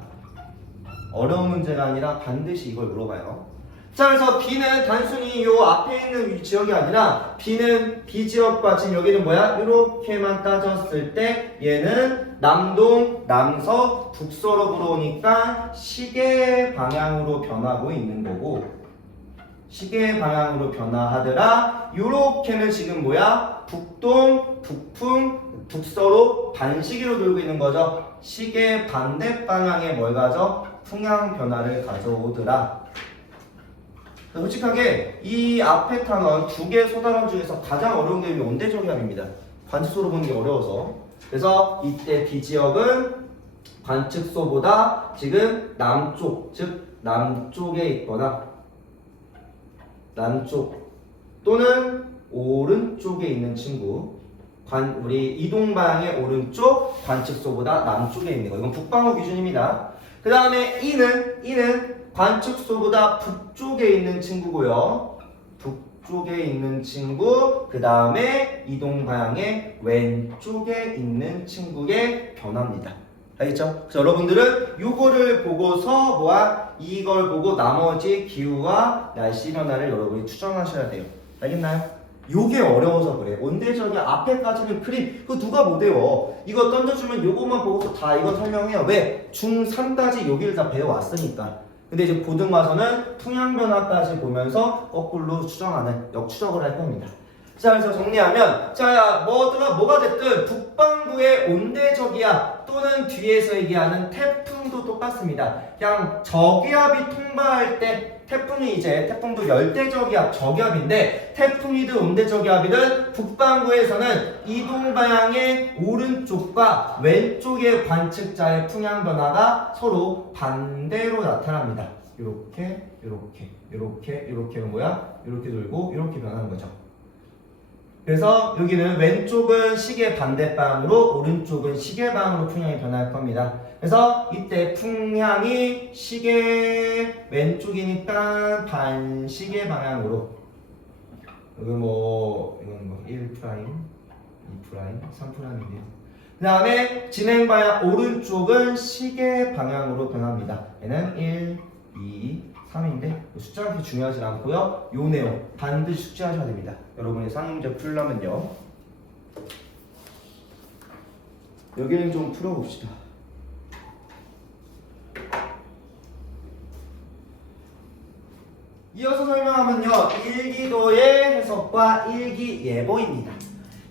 어려운 문제가 아니라 반드시 이걸 물어봐요. 자, 그래서 B는 단순히 요 앞에 있는 지역이 아니라 B는 B지역과 지금 여기는 뭐야? 이렇게만 따졌을 때 얘는 남동, 남서, 북서로 불어오니까 시계 방향으로 변하고 있는 거고, 시계 방향으로 변화하더라. 요렇게는 지금 뭐야? 북동, 북풍, 북서로 반시계로 돌고 있는 거죠. 시계 반대 방향에 뭘 가져? 풍향 변화를 가져오더라. 솔직하게 이 앞에 단원 두 개 소단원 중에서 가장 어려운 게 온대저기압입니다. 관측소로 보는 게 어려워서. 그래서 이때 B지역은 관측소보다 지금 남쪽, 즉 남쪽에 있거나 남쪽 또는 오른쪽에 있는 친구, 우리 이동 방향의 오른쪽, 관측소보다 남쪽에 있는 거. 이건 북방어 기준입니다. 그 다음에 E는 관측소보다 북쪽에 있는 친구고요. 북쪽에 있는 친구, 그 다음에 이동 방향의 왼쪽에 있는 친구의 변화입니다. 알겠죠? 그래서 여러분들은 요거를 보고서 이걸 보고 나머지 기후와 날씨 변화를 여러분이 추정하셔야 돼요. 알겠나요? 요게 어려워서 그래. 온대저기압 앞에까지는 그림 그거 누가 못 외워. 이거 던져주면 요것만 보고서 다 이거 설명해요. 왜? 중3까지 여기를 다 배워왔으니까. 근데 이제 고등 가서는 풍향 변화까지 보면서 거꾸로 추정하는 역추적을 할 겁니다. 자, 그래서 정리하면, 자, 뭐가 됐든 북반구의 온대저기압 또는 뒤에서 얘기하는 태풍도 똑같습니다. 그냥 저기압이 통과할 때 태풍도 열대저기압, 저기압인데 태풍이든 온대저기압이든 북반구에서는 이동 방향의 오른쪽과 왼쪽의 관측자의 풍향 변화가 서로 반대로 나타납니다. 이렇게는 뭐야? 이렇게 돌고 이렇게 변하는 거죠. 그래서 여기는 왼쪽은 시계 반대 방향으로, 오른쪽은 시계 방향으로 풍향이 변할 겁니다. 그래서 이때 풍향이 시계 왼쪽이니까 반시계 방향으로, 이건 1', 2', 3'이네요. 그 다음에 진행 방향 오른쪽은 시계 방향으로 변합니다. 얘는 1, 2, 3인데 숫자가 그렇게 중요하진 않고요. 요 내용 반드시 숙지하셔야 됩니다. 여러분이 상문제 풀려면요. 여기는 좀 풀어봅시다. 이어서 설명하면요. 일기도의 해석과 일기예보입니다.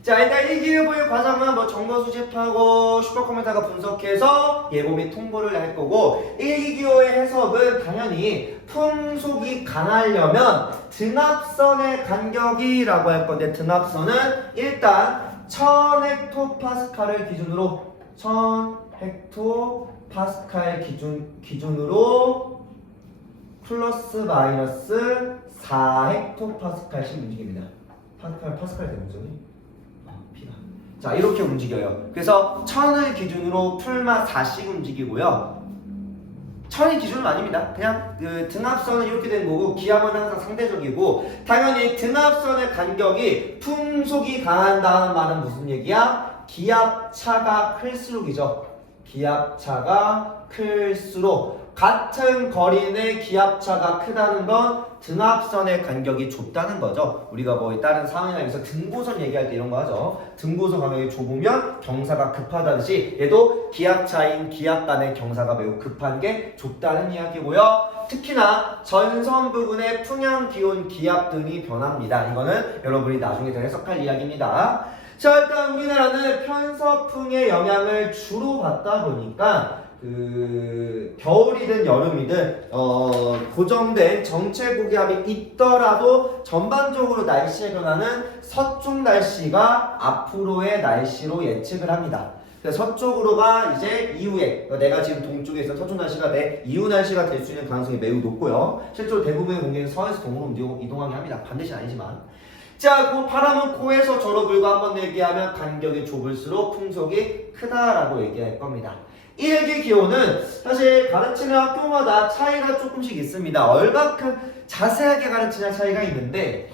자, 일단 일기예보의 과정은 정보 수집하고 슈퍼컴퓨터가 분석해서 예보 및 통보를 할 거고, 일기기호의 해석은 당연히 풍속이 강하려면 드납선의 간격이라고 할 건데, 드납선은 일단 1000헥토파스칼을 기준으로 1000헥토파스칼 기준으로 플러스 마이너스 4헥토파스칼씩 움직입니다. 파스칼이 되는 거죠? 자, 이렇게 움직여요. 그래서 1000을 기준으로 풀마 4씩 움직이고요. 1000이 기준은 아닙니다. 그냥 그 드납선은 이렇게 된 거고, 기압은 항상 상대적이고, 당연히 드납선의 간격이 풍속이 강한다는 말은 무슨 얘기야? 기압차가 클수록이죠. 기압차가 클수록 같은 거리 내 기압차가 크다는 건 등압선의 간격이 좁다는 거죠. 우리가 뭐 다른 상황이나 여기서 등고선 얘기할 때 이런 거 하죠. 등고선 간격이 좁으면 경사가 급하다듯이 얘도 기압차인 기압 간의 경사가 매우 급한 게 좁다는 이야기고요. 특히나 전선 부근의 풍향, 기온, 기압 등이 변합니다. 이거는 여러분이 나중에 더 해석할 이야기입니다. 자, 일단 우리나라는 편서풍의 영향을 주로 받다 보니까 겨울이든 여름이든 고정된 정체 고기압이 있더라도 전반적으로 날씨의 변화는 서쪽 날씨가 앞으로의 날씨로 예측을 합니다. 그래서 서쪽으로가 이제 이후에 내가 지금 동쪽에 있어 서쪽 날씨가 내 이후 날씨가 될 수 있는 가능성이 매우 높고요. 실제로 대부분의 공기는 서에서 동으로 이동하게 합니다. 반드시 아니지만. 자, 그 바람은 코에서 저로 불고 한번 얘기하면 간격이 좁을수록 풍속이 크다라고 얘기할 겁니다. 일기 기온은 사실 가르치는 학교마다 차이가 조금씩 있습니다. 얼마큼 자세하게 가르치는 차이가 있는데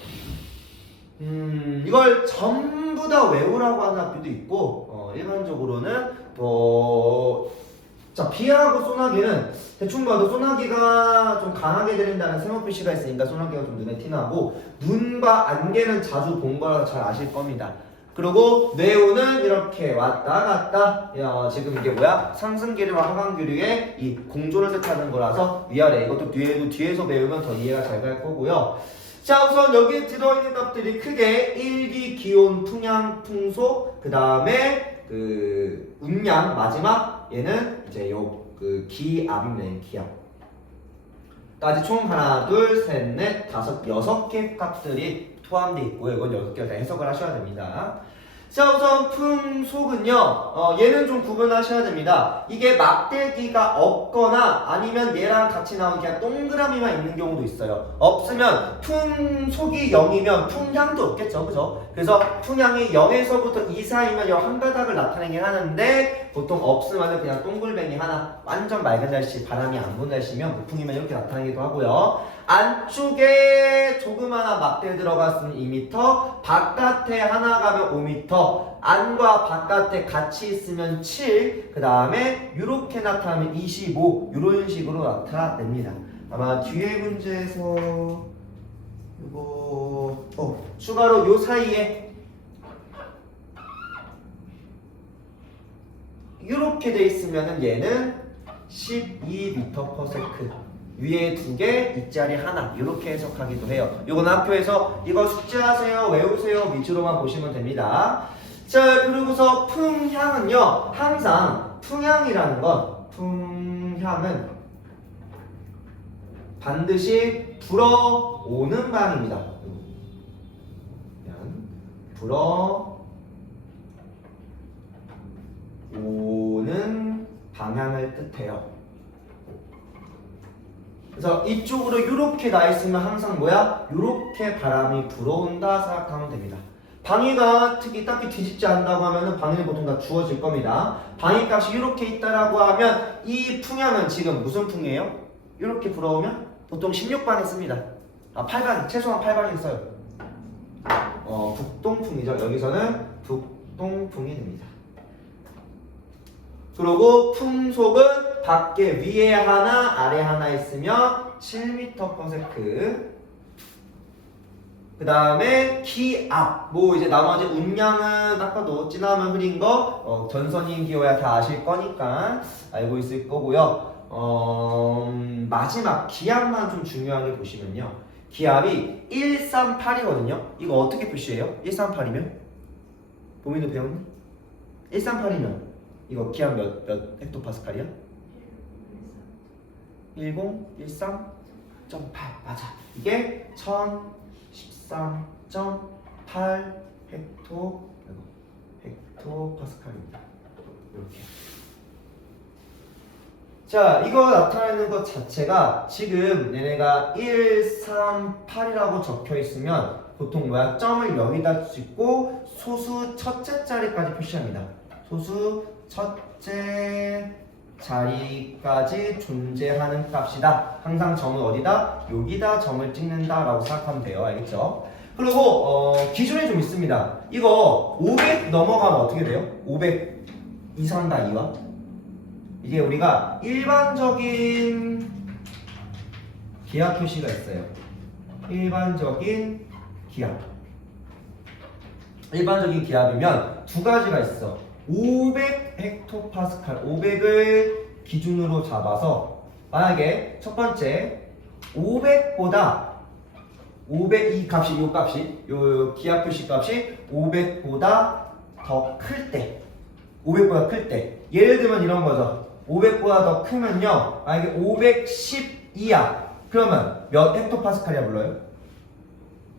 이걸 전부 다 외우라고 하는 학교도 있고 일반적으로는 자, 비하고 소나기는 대충 봐도 소나기가 좀 강하게 들린다는 세모표시가 있으니까 소나기가 좀 눈에 티나고 눈과 안개는 자주 본 거라 잘 아실 겁니다. 그리고 뇌우는 이렇게 왔다 갔다 지금 이게 뭐야? 상승기류와 하강기류의 이 공조를 뜻하는 거라서 위아래 이것도 뇌도 뒤에서 배우면 더 이해가 잘 갈 거고요. 자, 우선 여기 들어있는 값들이 크게 일기, 기온, 풍향, 풍속, 그 다음에 운량 마지막 얘는 이제 기압입니다. 기압. 까지 총 하나, 둘, 셋, 넷, 다섯, 6개 값들이 포함되어 있고요. 이건 6개를 다 해석을 하셔야 됩니다. 자, 우선 풍속은요, 얘는 좀 구분하셔야 됩니다. 이게 막대기가 없거나 아니면 얘랑 같이 나온 그냥 동그라미만 있는 경우도 있어요. 없으면 풍속이 0이면 풍향도 없겠죠. 그죠? 그래서 풍향이 0에서부터 2 사이면 요 한 가닥을 나타내긴 하는데 보통 없으면 그냥 동글뱅이 하나, 완전 맑은 날씨, 바람이 안 부는 날씨면 무풍이면 이렇게 나타나기도 하고요. 안쪽에 조그마한 막대 들어갔으면 2m, 바깥에 하나 가면 5m, 안과 바깥에 같이 있으면 7, 그 다음에 이렇게 나타나면 25, 이런 식으로 나타냅니다. 아마 뒤에 문제에서 이거 추가로 요 사이에 이렇게 돼 있으면은 얘는 12m/s. 위에 2개, 윗자리 하나 이렇게 해석하기도 해요. 이건 학교에서 이거 숙제하세요, 외우세요 위주로만 보시면 됩니다. 자, 그리고서 풍향은요, 항상 풍향이라는 건 풍향은 반드시 불어오는 방입니다. 불어오는 방향을 뜻해요. 그래서 이쪽으로 이렇게 나 있으면 항상 뭐야? 이렇게 바람이 불어온다 생각하면 됩니다. 방위가 딱히 뒤집지 않는다고 하면은 방위는 보통 다 주어질 겁니다. 방위 값이 이렇게 있다라고 하면 이 풍향은 지금 무슨 풍이에요? 이렇게 불어오면 보통 16방에 씁니다. 8방, 최소한 8방에 써요. 북동풍이죠. 여기서는 북동풍이 됩니다. 그리고 풍속은 밖에 위에 하나 아래 하나 있으면 7m/s. 그 다음에 기압, 이제 나머지 운량은 아까도 진하면 흐린 거 전선인 기호야 다 아실 거니까 알고 있을 거고요. 마지막 기압만 좀 중요하게 보시면요, 기압이 138이거든요 이거 어떻게 표시해요? 138이면? 보민도 배웠니? 138이면 이거 기압 몇 헥토파스칼이야? 1013.8 맞아. 이게 1013.8 헥토파스칼입니다. 이렇게. 자, 이거 나타내는 것 자체가 지금 얘네가 138이라고 적혀 있으면 보통 뭐야? 점을 여기다 찍고 소수 첫째 자리까지 표시합니다. 소수 첫째 자리까지 존재하는 값이다. 항상 점을 어디다? 여기다 점을 찍는다 라고 생각하면 돼요. 알겠죠? 그리고 기준이 좀 있습니다. 이거 500 넘어가면 어떻게 돼요? 500 이상 다 2와? 이게 우리가 일반적인 기압 표시가 있어요. 일반적인 기압. 일반적인 기압이면 두 가지가 있어. 500 헥토파스칼, 500을 기준으로 잡아서 만약에 첫 번째 500보다 500 이 값이 요 기압 표시 값이 500보다 더 클 때, 500보다 클 때, 예를 들면 이런 거죠. 500보다 더 크면요, 만약에 512야. 그러면 몇 헥토파스칼이야 불러요?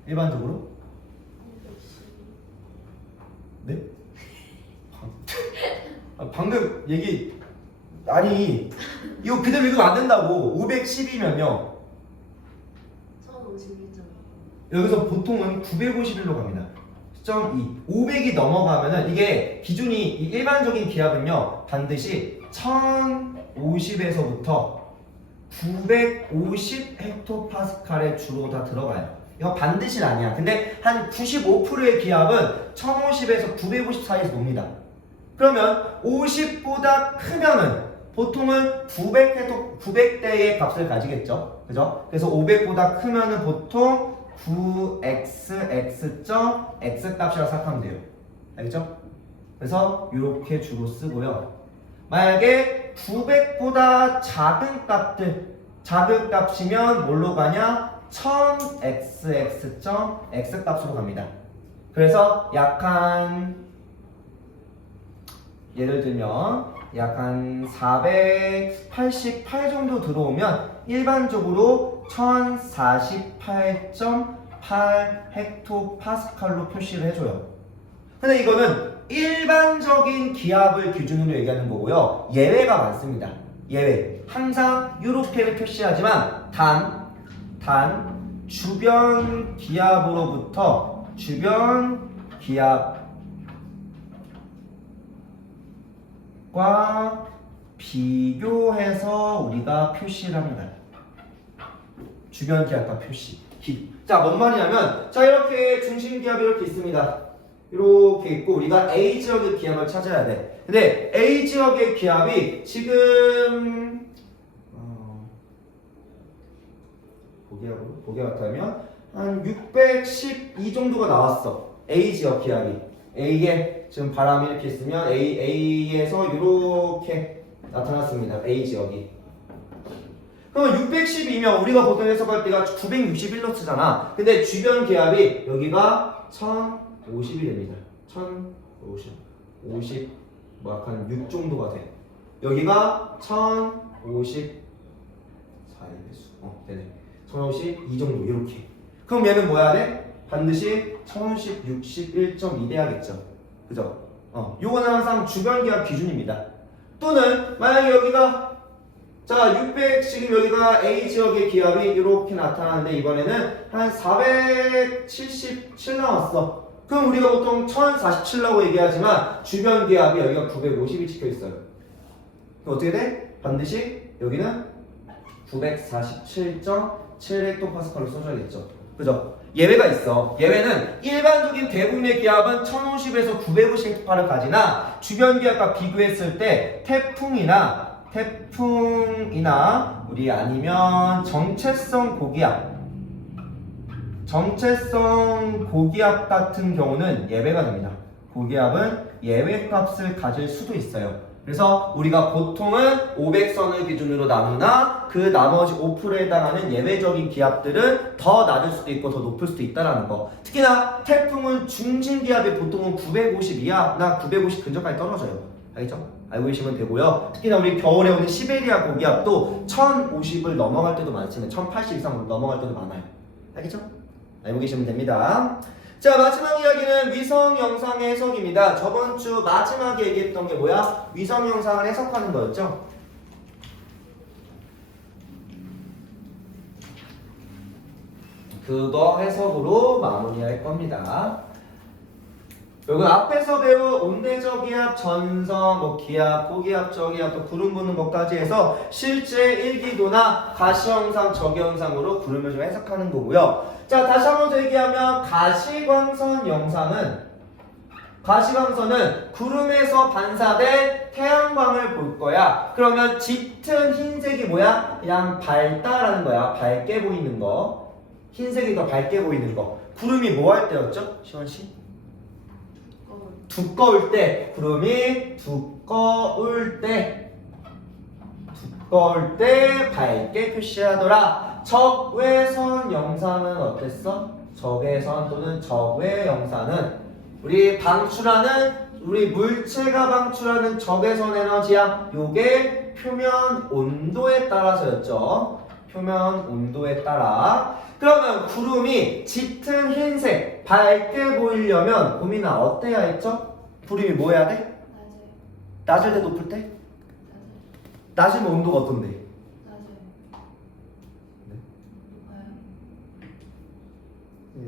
일반적으로? 네? 방금 얘기 아니 이거 그대로 읽으면 안 된다고. 510이면요 1051점. 여기서 보통은 951로 갑니다. 0.2 500이 넘어가면은 이게 기준이 이 일반적인 기압은요 반드시 1050에서부터 950 헥토파스칼의 주로 다 들어가요. 이거 반드시는 아니야. 근데 한 95%의 기압은 1050에서 950 사이에서 놉니다. 그러면 50보다 크면은 보통은 900대의 값을 가지겠죠. 그죠? 그래서 500보다 크면은 보통 9xx.x 값이라고 생각하면 돼요. 알겠죠? 그래서 이렇게 주로 쓰고요. 만약에 900보다 작은 값이면 뭘로 가냐? 1000xx.x 값으로 갑니다. 그래서 예를 들면 약 한 488 정도 들어오면 일반적으로 1048.8 헥토파스칼로 표시를 해줘요. 근데 이거는 일반적인 기압을 기준으로 얘기하는 거고요. 예외가 많습니다. 예외. 항상 이렇게 표시하지만 단 주변 기압으로부터 주변 기압과 비교해서 우리가 표시를 합니다. 주변 기압과 표시. 자, 뭔 말이냐면 자 이렇게 중심 기압이 이렇게 있습니다. 이렇게 있고 우리가 A 지역의 기압을 찾아야 돼. 근데 A 지역의 기압이 지금 보기압 같으면 한 612 정도가 나왔어. A 지역 기압이. A에 지금 바람이 이렇게 있으면 A에서 이렇게 나타났습니다. A 지역이. 그러면 612면 우리가 보통 해석할 때가 961로 쓰잖아. 근데 주변 기압이 여기가 1050이 됩니다. 1050 뭐 약간 6 정도가 돼. 여기가 1050 네네. 1052 정도 이렇게. 그럼 얘는 뭐 해야 돼? 반드시 1061.2 돼야겠죠. 그죠? 요거는 항상 주변 기압 기준입니다. 또는 만약에 여기가 자 600 지금 여기가 A 지역의 기압이 이렇게 나타나는데 이번에는 한 477 나왔어. 그럼 우리가 보통 1047라고 얘기하지만 주변 기압이 여기가 950이 찍혀 있어요. 그럼 어떻게 돼? 반드시 여기는 947.7 헥토파스칼로 써줘야겠죠. 그죠? 예외가 있어. 예외는 일반적인 대부분의 기압은 1050에서 950 헥토파를 가지나 주변 기압과 비교했을 때 태풍이나 우리 아니면 정체성 고기압 같은 경우는 예외가 됩니다. 고기압은 예외값을 가질 수도 있어요. 그래서 우리가 보통은 500선을 기준으로 나누나 그 나머지 5%에 해당하는 예외적인 기압들은 더 낮을 수도 있고 더 높을 수도 있다는 거. 특히나 태풍은 중심 기압이 보통은 950 이하나 950 근처까지 떨어져요. 알겠죠? 알고 계시면 되고요. 특히나 우리 겨울에 오는 시베리아 고기압도 1050을 넘어갈 때도 많지만 1080 이상으로 넘어갈 때도 많아요. 알겠죠? 알고 계시면 됩니다. 자, 마지막 이야기는 위성 영상의 해석입니다. 저번 주 마지막에 얘기했던 게 뭐야? 위성 영상을 해석하는 거였죠? 그거 해석으로 마무리할 겁니다. 여기 앞에서 배운 온대적 기압, 전성, 뭐 기압, 고기압, 저기압, 또 구름 부는 것까지 해서 실제 일기도나 가시영상, 저기영상으로 구름을 좀 해석하는 거고요. 자, 다시 한번 더 얘기하면 가시광선 영상은 가시광선은 구름에서 반사된 태양광을 볼 거야. 그러면 짙은 흰색이 뭐야? 그냥 밝다라는 거야. 밝게 보이는 거. 흰색이 더 밝게 보이는 거. 구름이 뭐 할 때였죠? 시원씨? 두꺼울 때. 구름이 두꺼울 때 밝게 표시하더라. 적외선 영상은 어땠어? 적외선 또는 적외 영상은 우리 물체가 방출하는 적외선 에너지야. 요게 표면 온도에 따라서였죠. 표면 온도에 따라. 그러면 구름이 짙은 흰색 밝게 보이려면 봄이나 어때야 했죠? 구름이 뭐 해야 돼? 낮을 때 높을 때? 낮이면 온도가 어떤데? 네.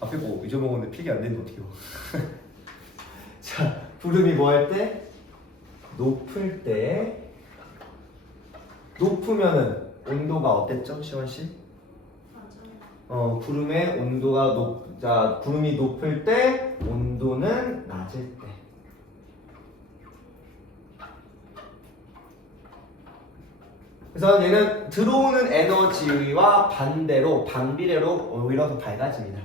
앞에 뭐 잊어먹었는데 필기 안 되는데 어떡해요. 자, 구름이 뭐 할 때? 높을 때. 높으면은 온도가 어땠죠, 시원씨? 구름의 온도가 구름이 높을 때, 온도는 낮을 때. 그래서 얘는 들어오는 에너지와 반비례로 오히려 더 밝아집니다.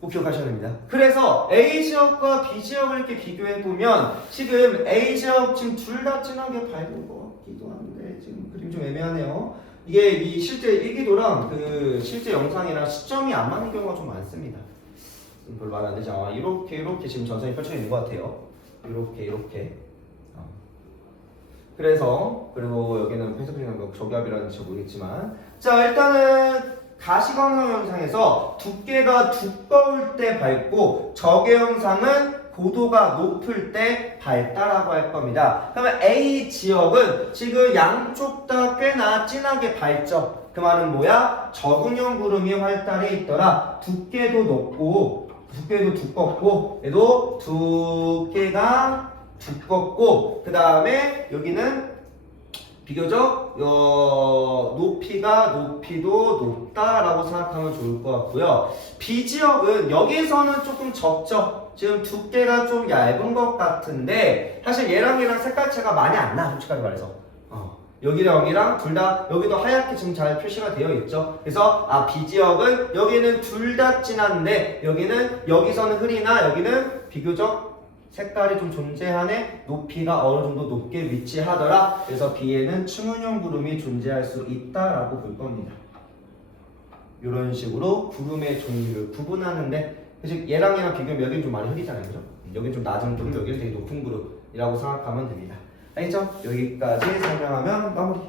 꼭 기억하셔야 됩니다. 그래서 A지역과 B지역을 이렇게 비교해보면 지금 A지역 지금 둘 다 진하게 밝은 것 같기도 한데 지금 그림 좀 애매하네요. 이게 이 실제 일기도랑 그 실제 영상이랑 시점이 안 맞는 경우가 좀 많습니다. 별로 말 안 되죠. 이렇게 지금 전선이 펼쳐 있는 것 같아요. 이렇게. 그래서 그리고 여기는 회색이랑 저기압이라는지 모르겠지만 자 일단은 가시광선 영상에서 두께가 두꺼울 때 밝고 적외 영상은 고도가 높을 때 밝다라고 할 겁니다. 그러면 A 지역은 지금 양쪽 다 꽤나 진하게 밝죠. 그 말은 뭐야? 적응형 구름이 활달해 있더라. 두께도 두껍고 얘도 두께가 두껍고 그 다음에 여기는 비교적 높이도 높다라고 생각하면 좋을 것 같고요. B지역은 여기서는 조금 적죠. 지금 두께가 좀 얇은 것 같은데 사실 얘랑 색깔차가 많이 안 나. 솔직하게 말해서 여기랑 여기랑 둘 다 여기도 하얗게 지금 잘 표시가 되어 있죠. 그래서 B지역은 여기는 둘 다 진한데 여기서는 흐리나 여기는 비교적 색깔이 좀 존재하네. 높이가 어느 정도 높게 위치하더라. 그래서 B에는 충은형 구름이 존재할 수 있다라고 볼 겁니다. 이런 식으로 구름의 종류를 구분하는데 사실 얘랑 비교하면 여기는 좀 많이 흐리잖아요, 그죠? 여기는 좀 낮은 구름, 여기는 되게 높은 구름이라고 생각하면 됩니다. 알겠죠? 여기까지 설명하면 마무리.